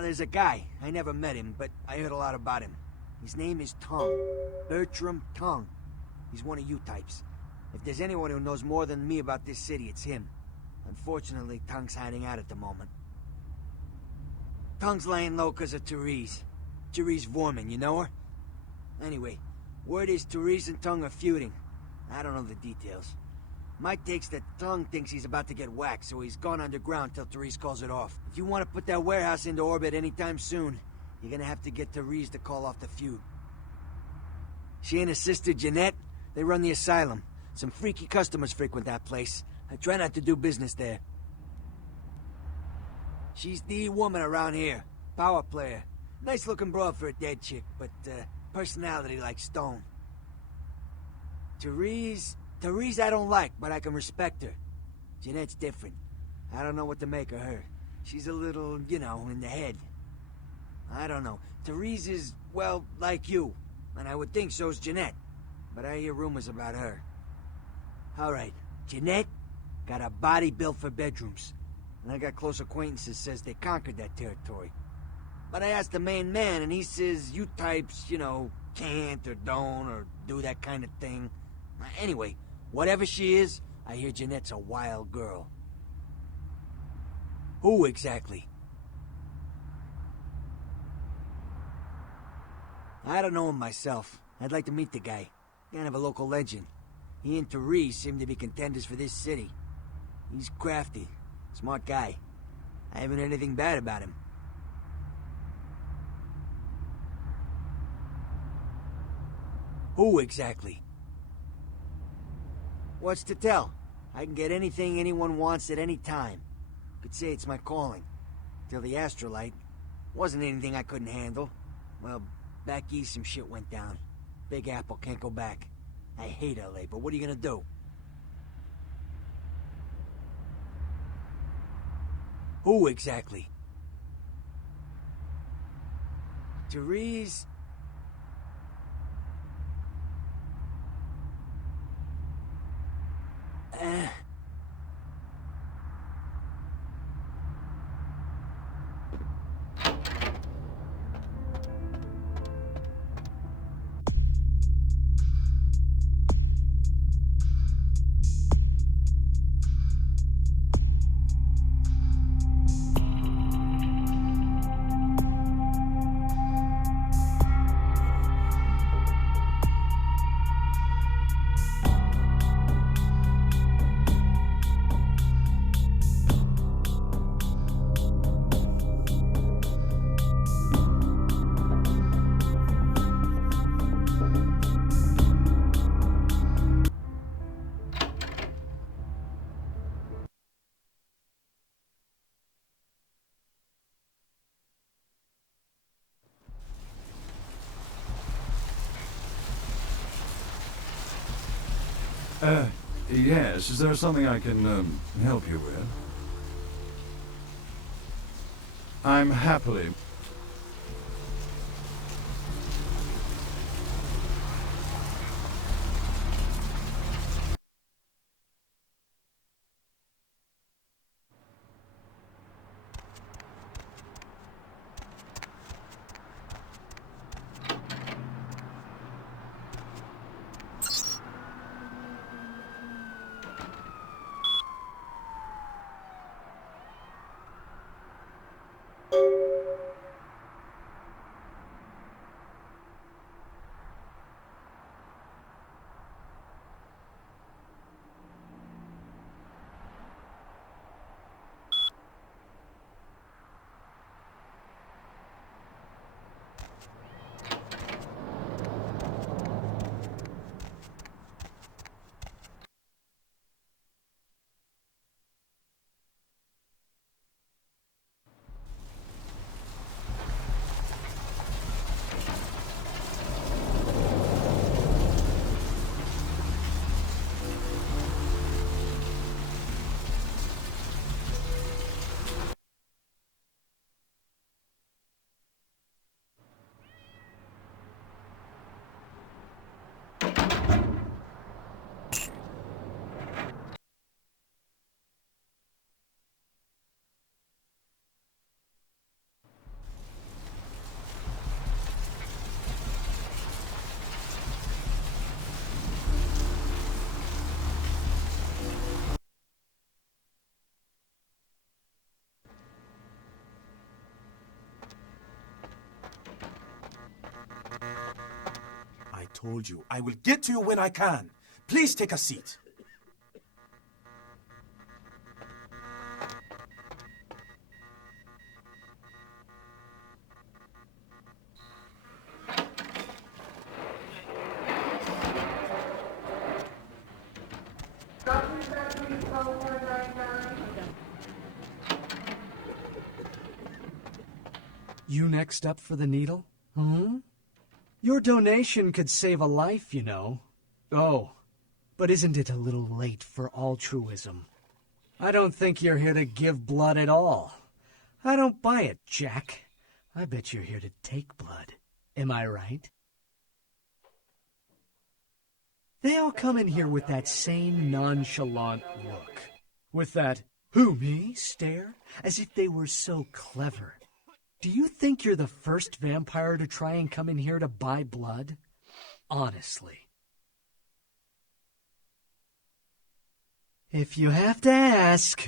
there's a guy. I never met him, but I heard a lot about him. His name is Tong. Bertram Tong. He's one of you types. If there's anyone who knows more than me about this city, it's him. Unfortunately, Tong's hiding out at the moment. Tong's laying low because of Therese. Therese Vorman, you know her? Anyway, word is Therese and Tong are feuding. I don't know the details. My take's that Tong thinks he's about to get whacked, so he's gone underground till Therese calls it off. If you want to put that warehouse into orbit anytime soon, you're gonna have to get Therese to call off the feud. She and her sister Jeanette, they run the asylum. Some freaky customers frequent that place. I try not to do business there. She's the woman around here. Power player. Nice looking broad for a dead chick, but personality like stone. Therese I don't like, but I can respect her. Jeanette's different. I don't know what to make of her. She's a little, you know, in the head. I don't know. Therese is, well, like you. And I would think so's Jeanette. But I hear rumors about her. Alright, Jeanette got a body built for bedrooms. And I got close acquaintances says they conquered that territory. But I asked the main man, and he says you types, you know, can't or don't or do that kind of thing. Anyway, Whatever she is, I hear Jeanette's a wild girl. Who exactly? I don't know him myself. I'd like to meet the guy. Kind of a local legend. He and Therese seem to be contenders for this city. He's crafty, smart guy. I haven't heard anything bad about him. Who exactly? What's to tell? I can get anything anyone wants at any time. Could say it's my calling. Till the astrolite. Wasn't anything I couldn't handle. Well, back east some shit went down. Big Apple can't go back. I hate LA, but what are you gonna do? Who exactly? Therese... Yes, is there something I can, help you with? I'm happily... I told you, I will get to you when I can. Please take a seat. You next up for the needle? Hmm? Your donation could save a life, you know. Oh, but isn't it a little late for altruism? I don't think you're here to give blood at all. I don't buy it, Jack. I bet you're here to take blood. Am I right? They all come in here with that same nonchalant look. With that, who, me, stare, as if they were so clever. Do you think you're the first vampire to try and come in here to buy blood? Honestly. If you have to ask.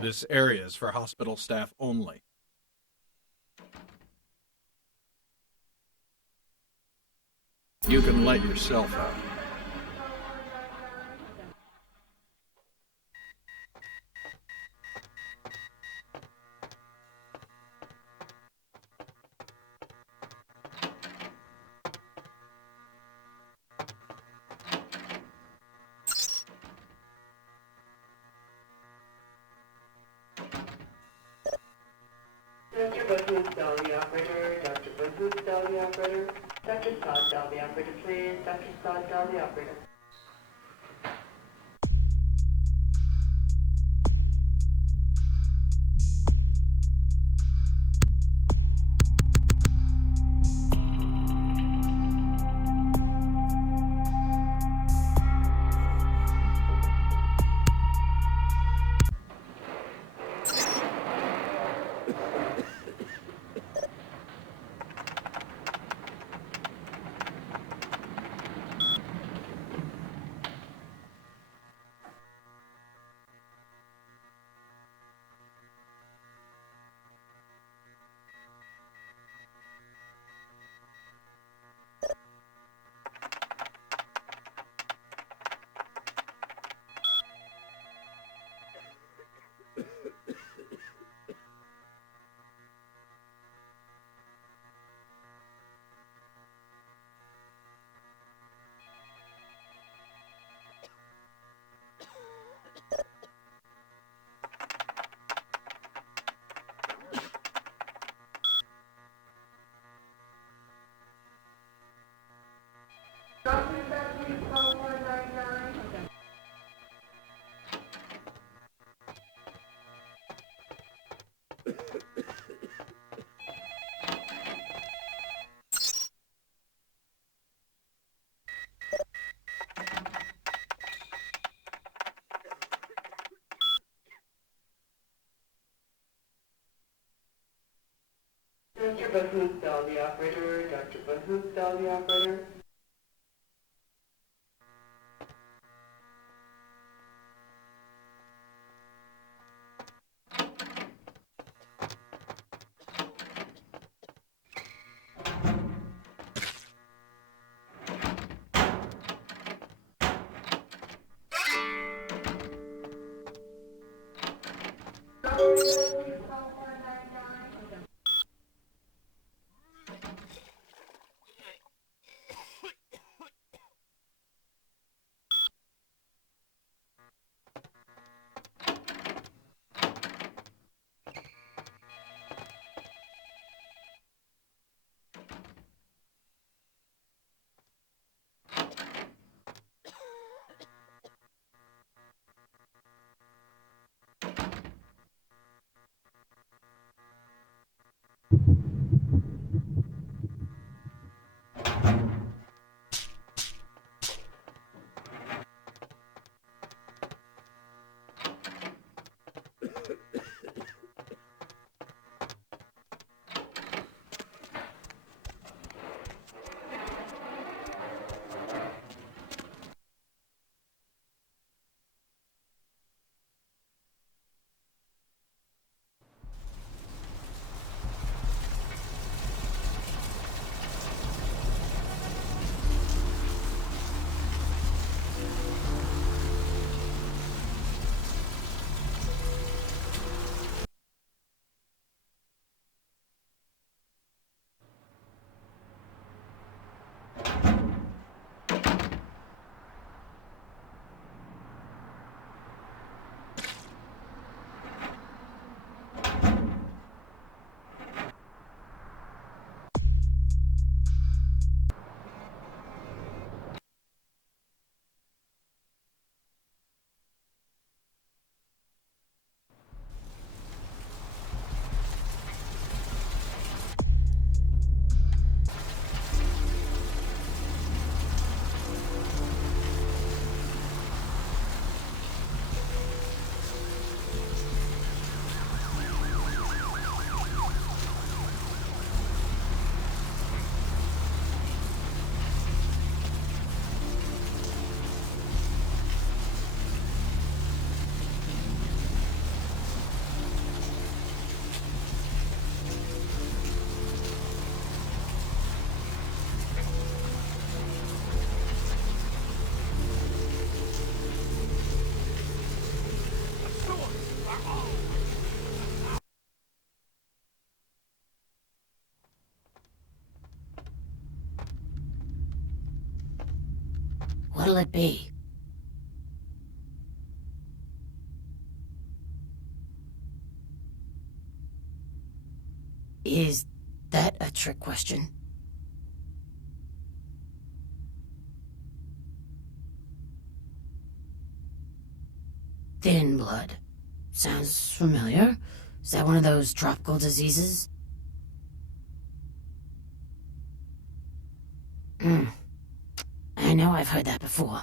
This area is for hospital staff only. You can let yourself out. Dr. Booth, dial the operator. Dr. Booth, dial the operator. Dr. Sod, dial the operator, please. Dr. Sod, dial the operator. Dr. Booth, dial the operator. Dr. Booth, dial the operator. What'll it be? Is that a trick question? Thin blood. Sounds familiar. Is that one of those tropical diseases? I know I've heard that before.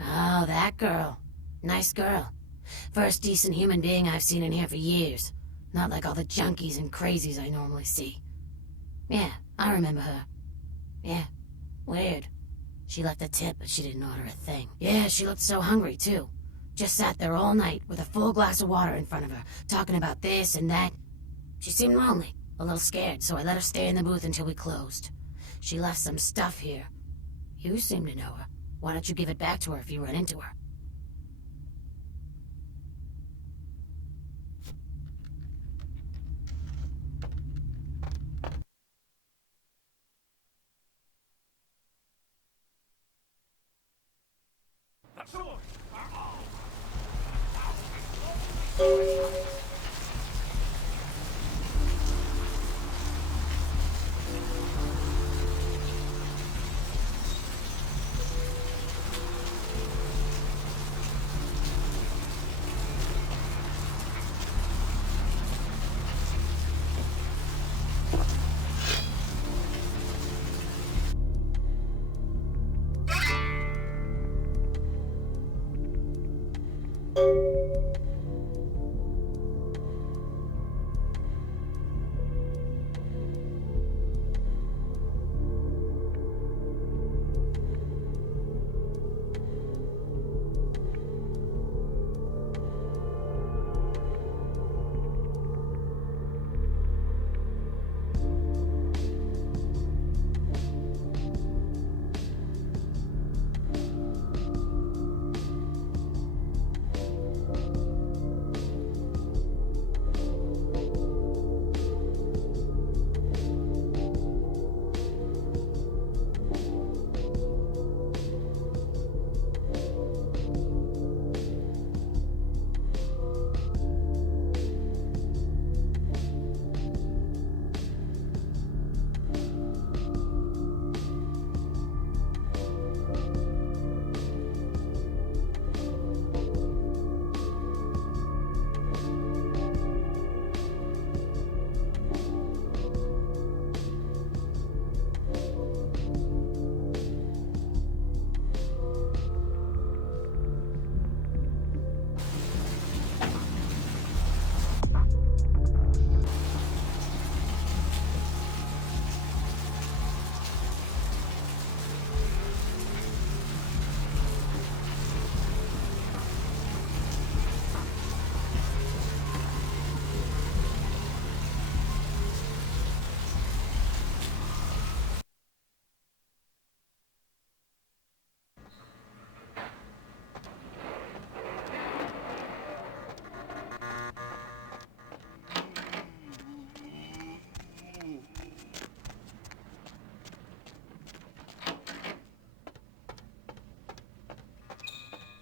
Oh, that girl. Nice girl. First decent human being I've seen in here for years. Not like all the junkies and crazies I normally see. Yeah, I remember her. Yeah, weird. She left a tip, but she didn't order a thing. Yeah, she looked so hungry, too. Just sat there all night with a full glass of water in front of her, talking about this and that. She seemed lonely, a little scared, so I let her stay in the booth until we closed. She left some stuff here. You seem to know her. Why don't you give it back to her if you run into her?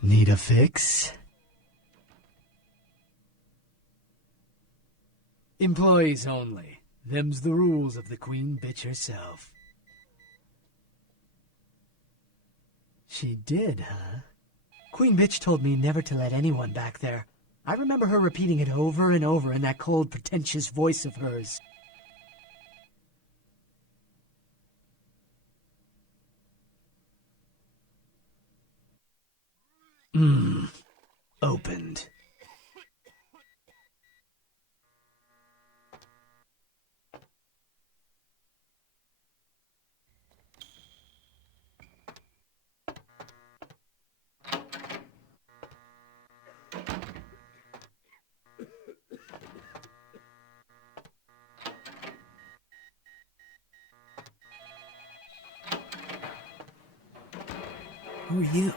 Need a fix? Employees only. Them's the rules of the Queen Bitch herself. She did, huh? Queen Bitch told me never to let anyone back there. I remember her repeating it over and over in that cold, pretentious voice of hers. Opened. Who are you?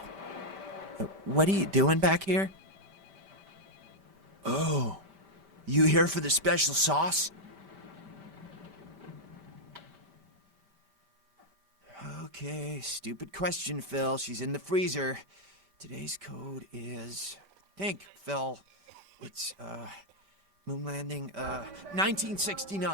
What are you doing back here? Oh, you here for the special sauce? Okay, stupid question, Phil. She's in the freezer. Today's code is... Think, Phil. It's, moon landing, 1969.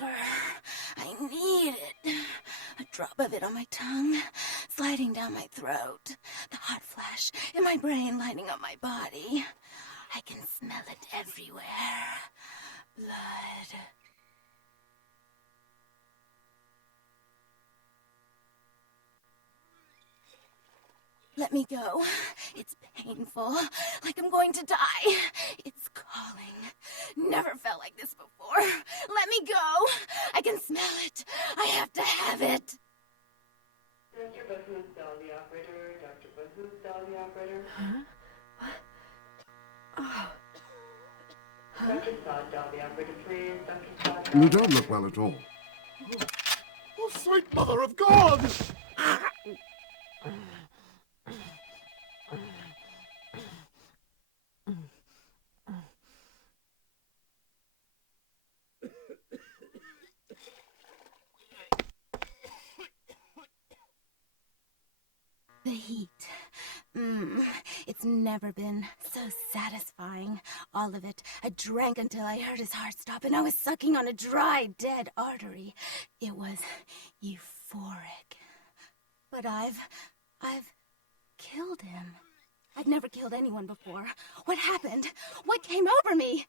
I need it. A drop of it on my tongue, sliding down my throat. The hot flash in my brain lighting up my body. I can smell it everywhere. Blood. Let me go. It's painful, like I'm going to die. It's calling. Never felt like this before. Let me go. I can smell it. I have to have it. Dr. Bahood, dial the operator. Dr. Bahood, dial the operator. Huh? What? Oh. Huh? Dr. Sod, dial the operator, please. Dr. Sod, You don't look well at all. Oh, sweet mother of God! The heat. It's never been so satisfying. All of it. I drank until I heard his heart stop, and I was sucking on a dry, dead artery. It was euphoric. But I've killed him. I've never killed anyone before. What happened? What came over me?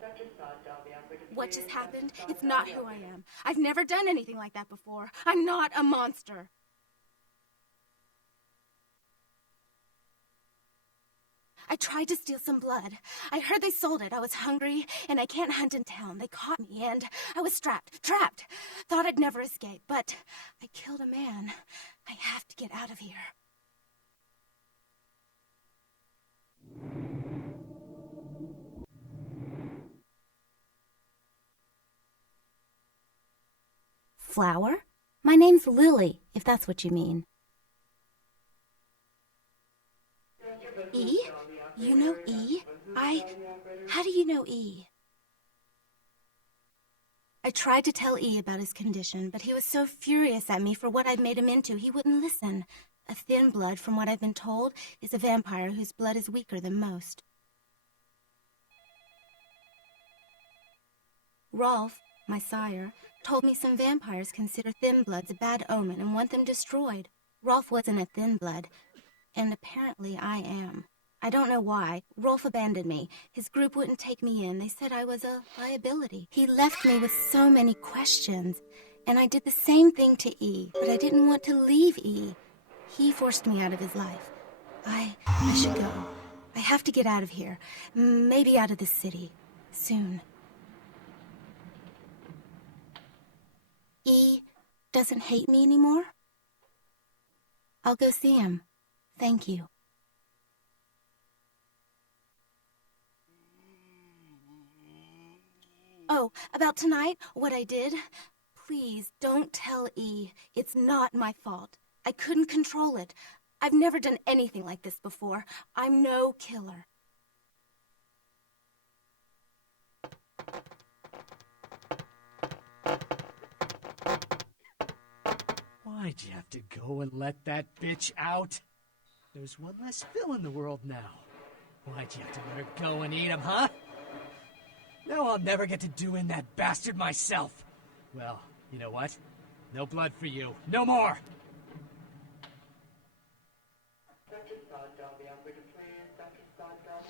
Dr. Sod, dial the operator, please. What just happened? It's not who I am. I've never done anything like that before. I'm not a monster. I tried to steal some blood. I heard they sold it. I was hungry, and I can't hunt in town. They caught me, and I was trapped. Thought I'd never escape, but I killed a man. I have to get out of here. Flower? My name's Lily, if that's what you mean. E? You know E? How do you know E? I tried to tell E about his condition, but he was so furious at me for what I'd made him into, he wouldn't listen. A thin blood, from what I've been told, is a vampire whose blood is weaker than most. Rolf, my sire, told me some vampires consider thin bloods a bad omen and want them destroyed. Rolf wasn't a thin blood, and apparently I am. I don't know why. Rolf abandoned me. His group wouldn't take me in. They said I was a liability. He left me with so many questions, and I did the same thing to E, but I didn't want to leave E. He forced me out of his life. I should go. I have to get out of here. Maybe out of the city. Soon. E doesn't hate me anymore? I'll go see him. Thank you. Oh, about tonight, what I did? Please, don't tell E. It's not my fault. I couldn't control it. I've never done anything like this before. I'm no killer. Why'd you have to go and let that bitch out? There's one less Phil in the world now. Why'd you have to let her go and eat him, huh? Now I'll never get to do in that bastard myself. Well, you know what? No blood for you. No more! Dr. Sod, Dolby operator, please. Dr. Sod, Dolby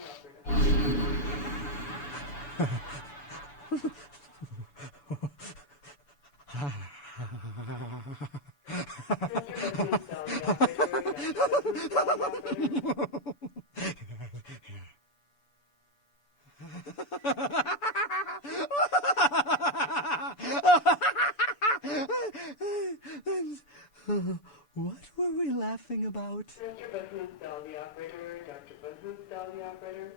What were we laughing about? Dr. Buzz Dolby operator, Dr. Buzz Dolby operator.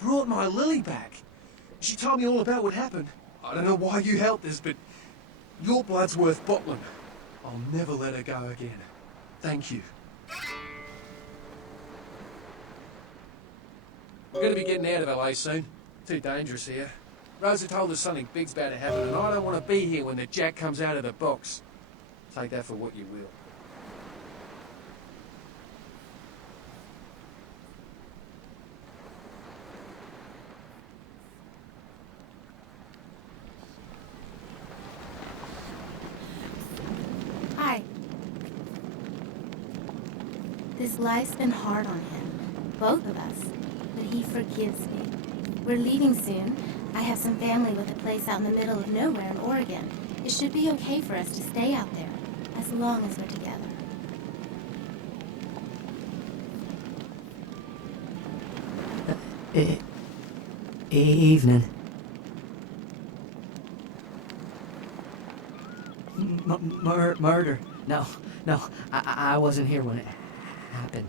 Brought my Lily back. She told me all about what happened. I don't know why you helped us, but your blood's worth bottling. I'll never let her go again. Thank you. We're gonna be getting out of LA soon. Too dangerous here. Rosa told us something big's about to happen, and I don't want to be here when the jack comes out of the box. Take that for what you will. Hi. This life's been hard on him, both of us, but he forgives me. We're leaving soon. I have some family with a place out in the middle of nowhere in Oregon. It should be okay for us to stay out there, as long as we're together. Evening. Murder. No, I wasn't here when it happened.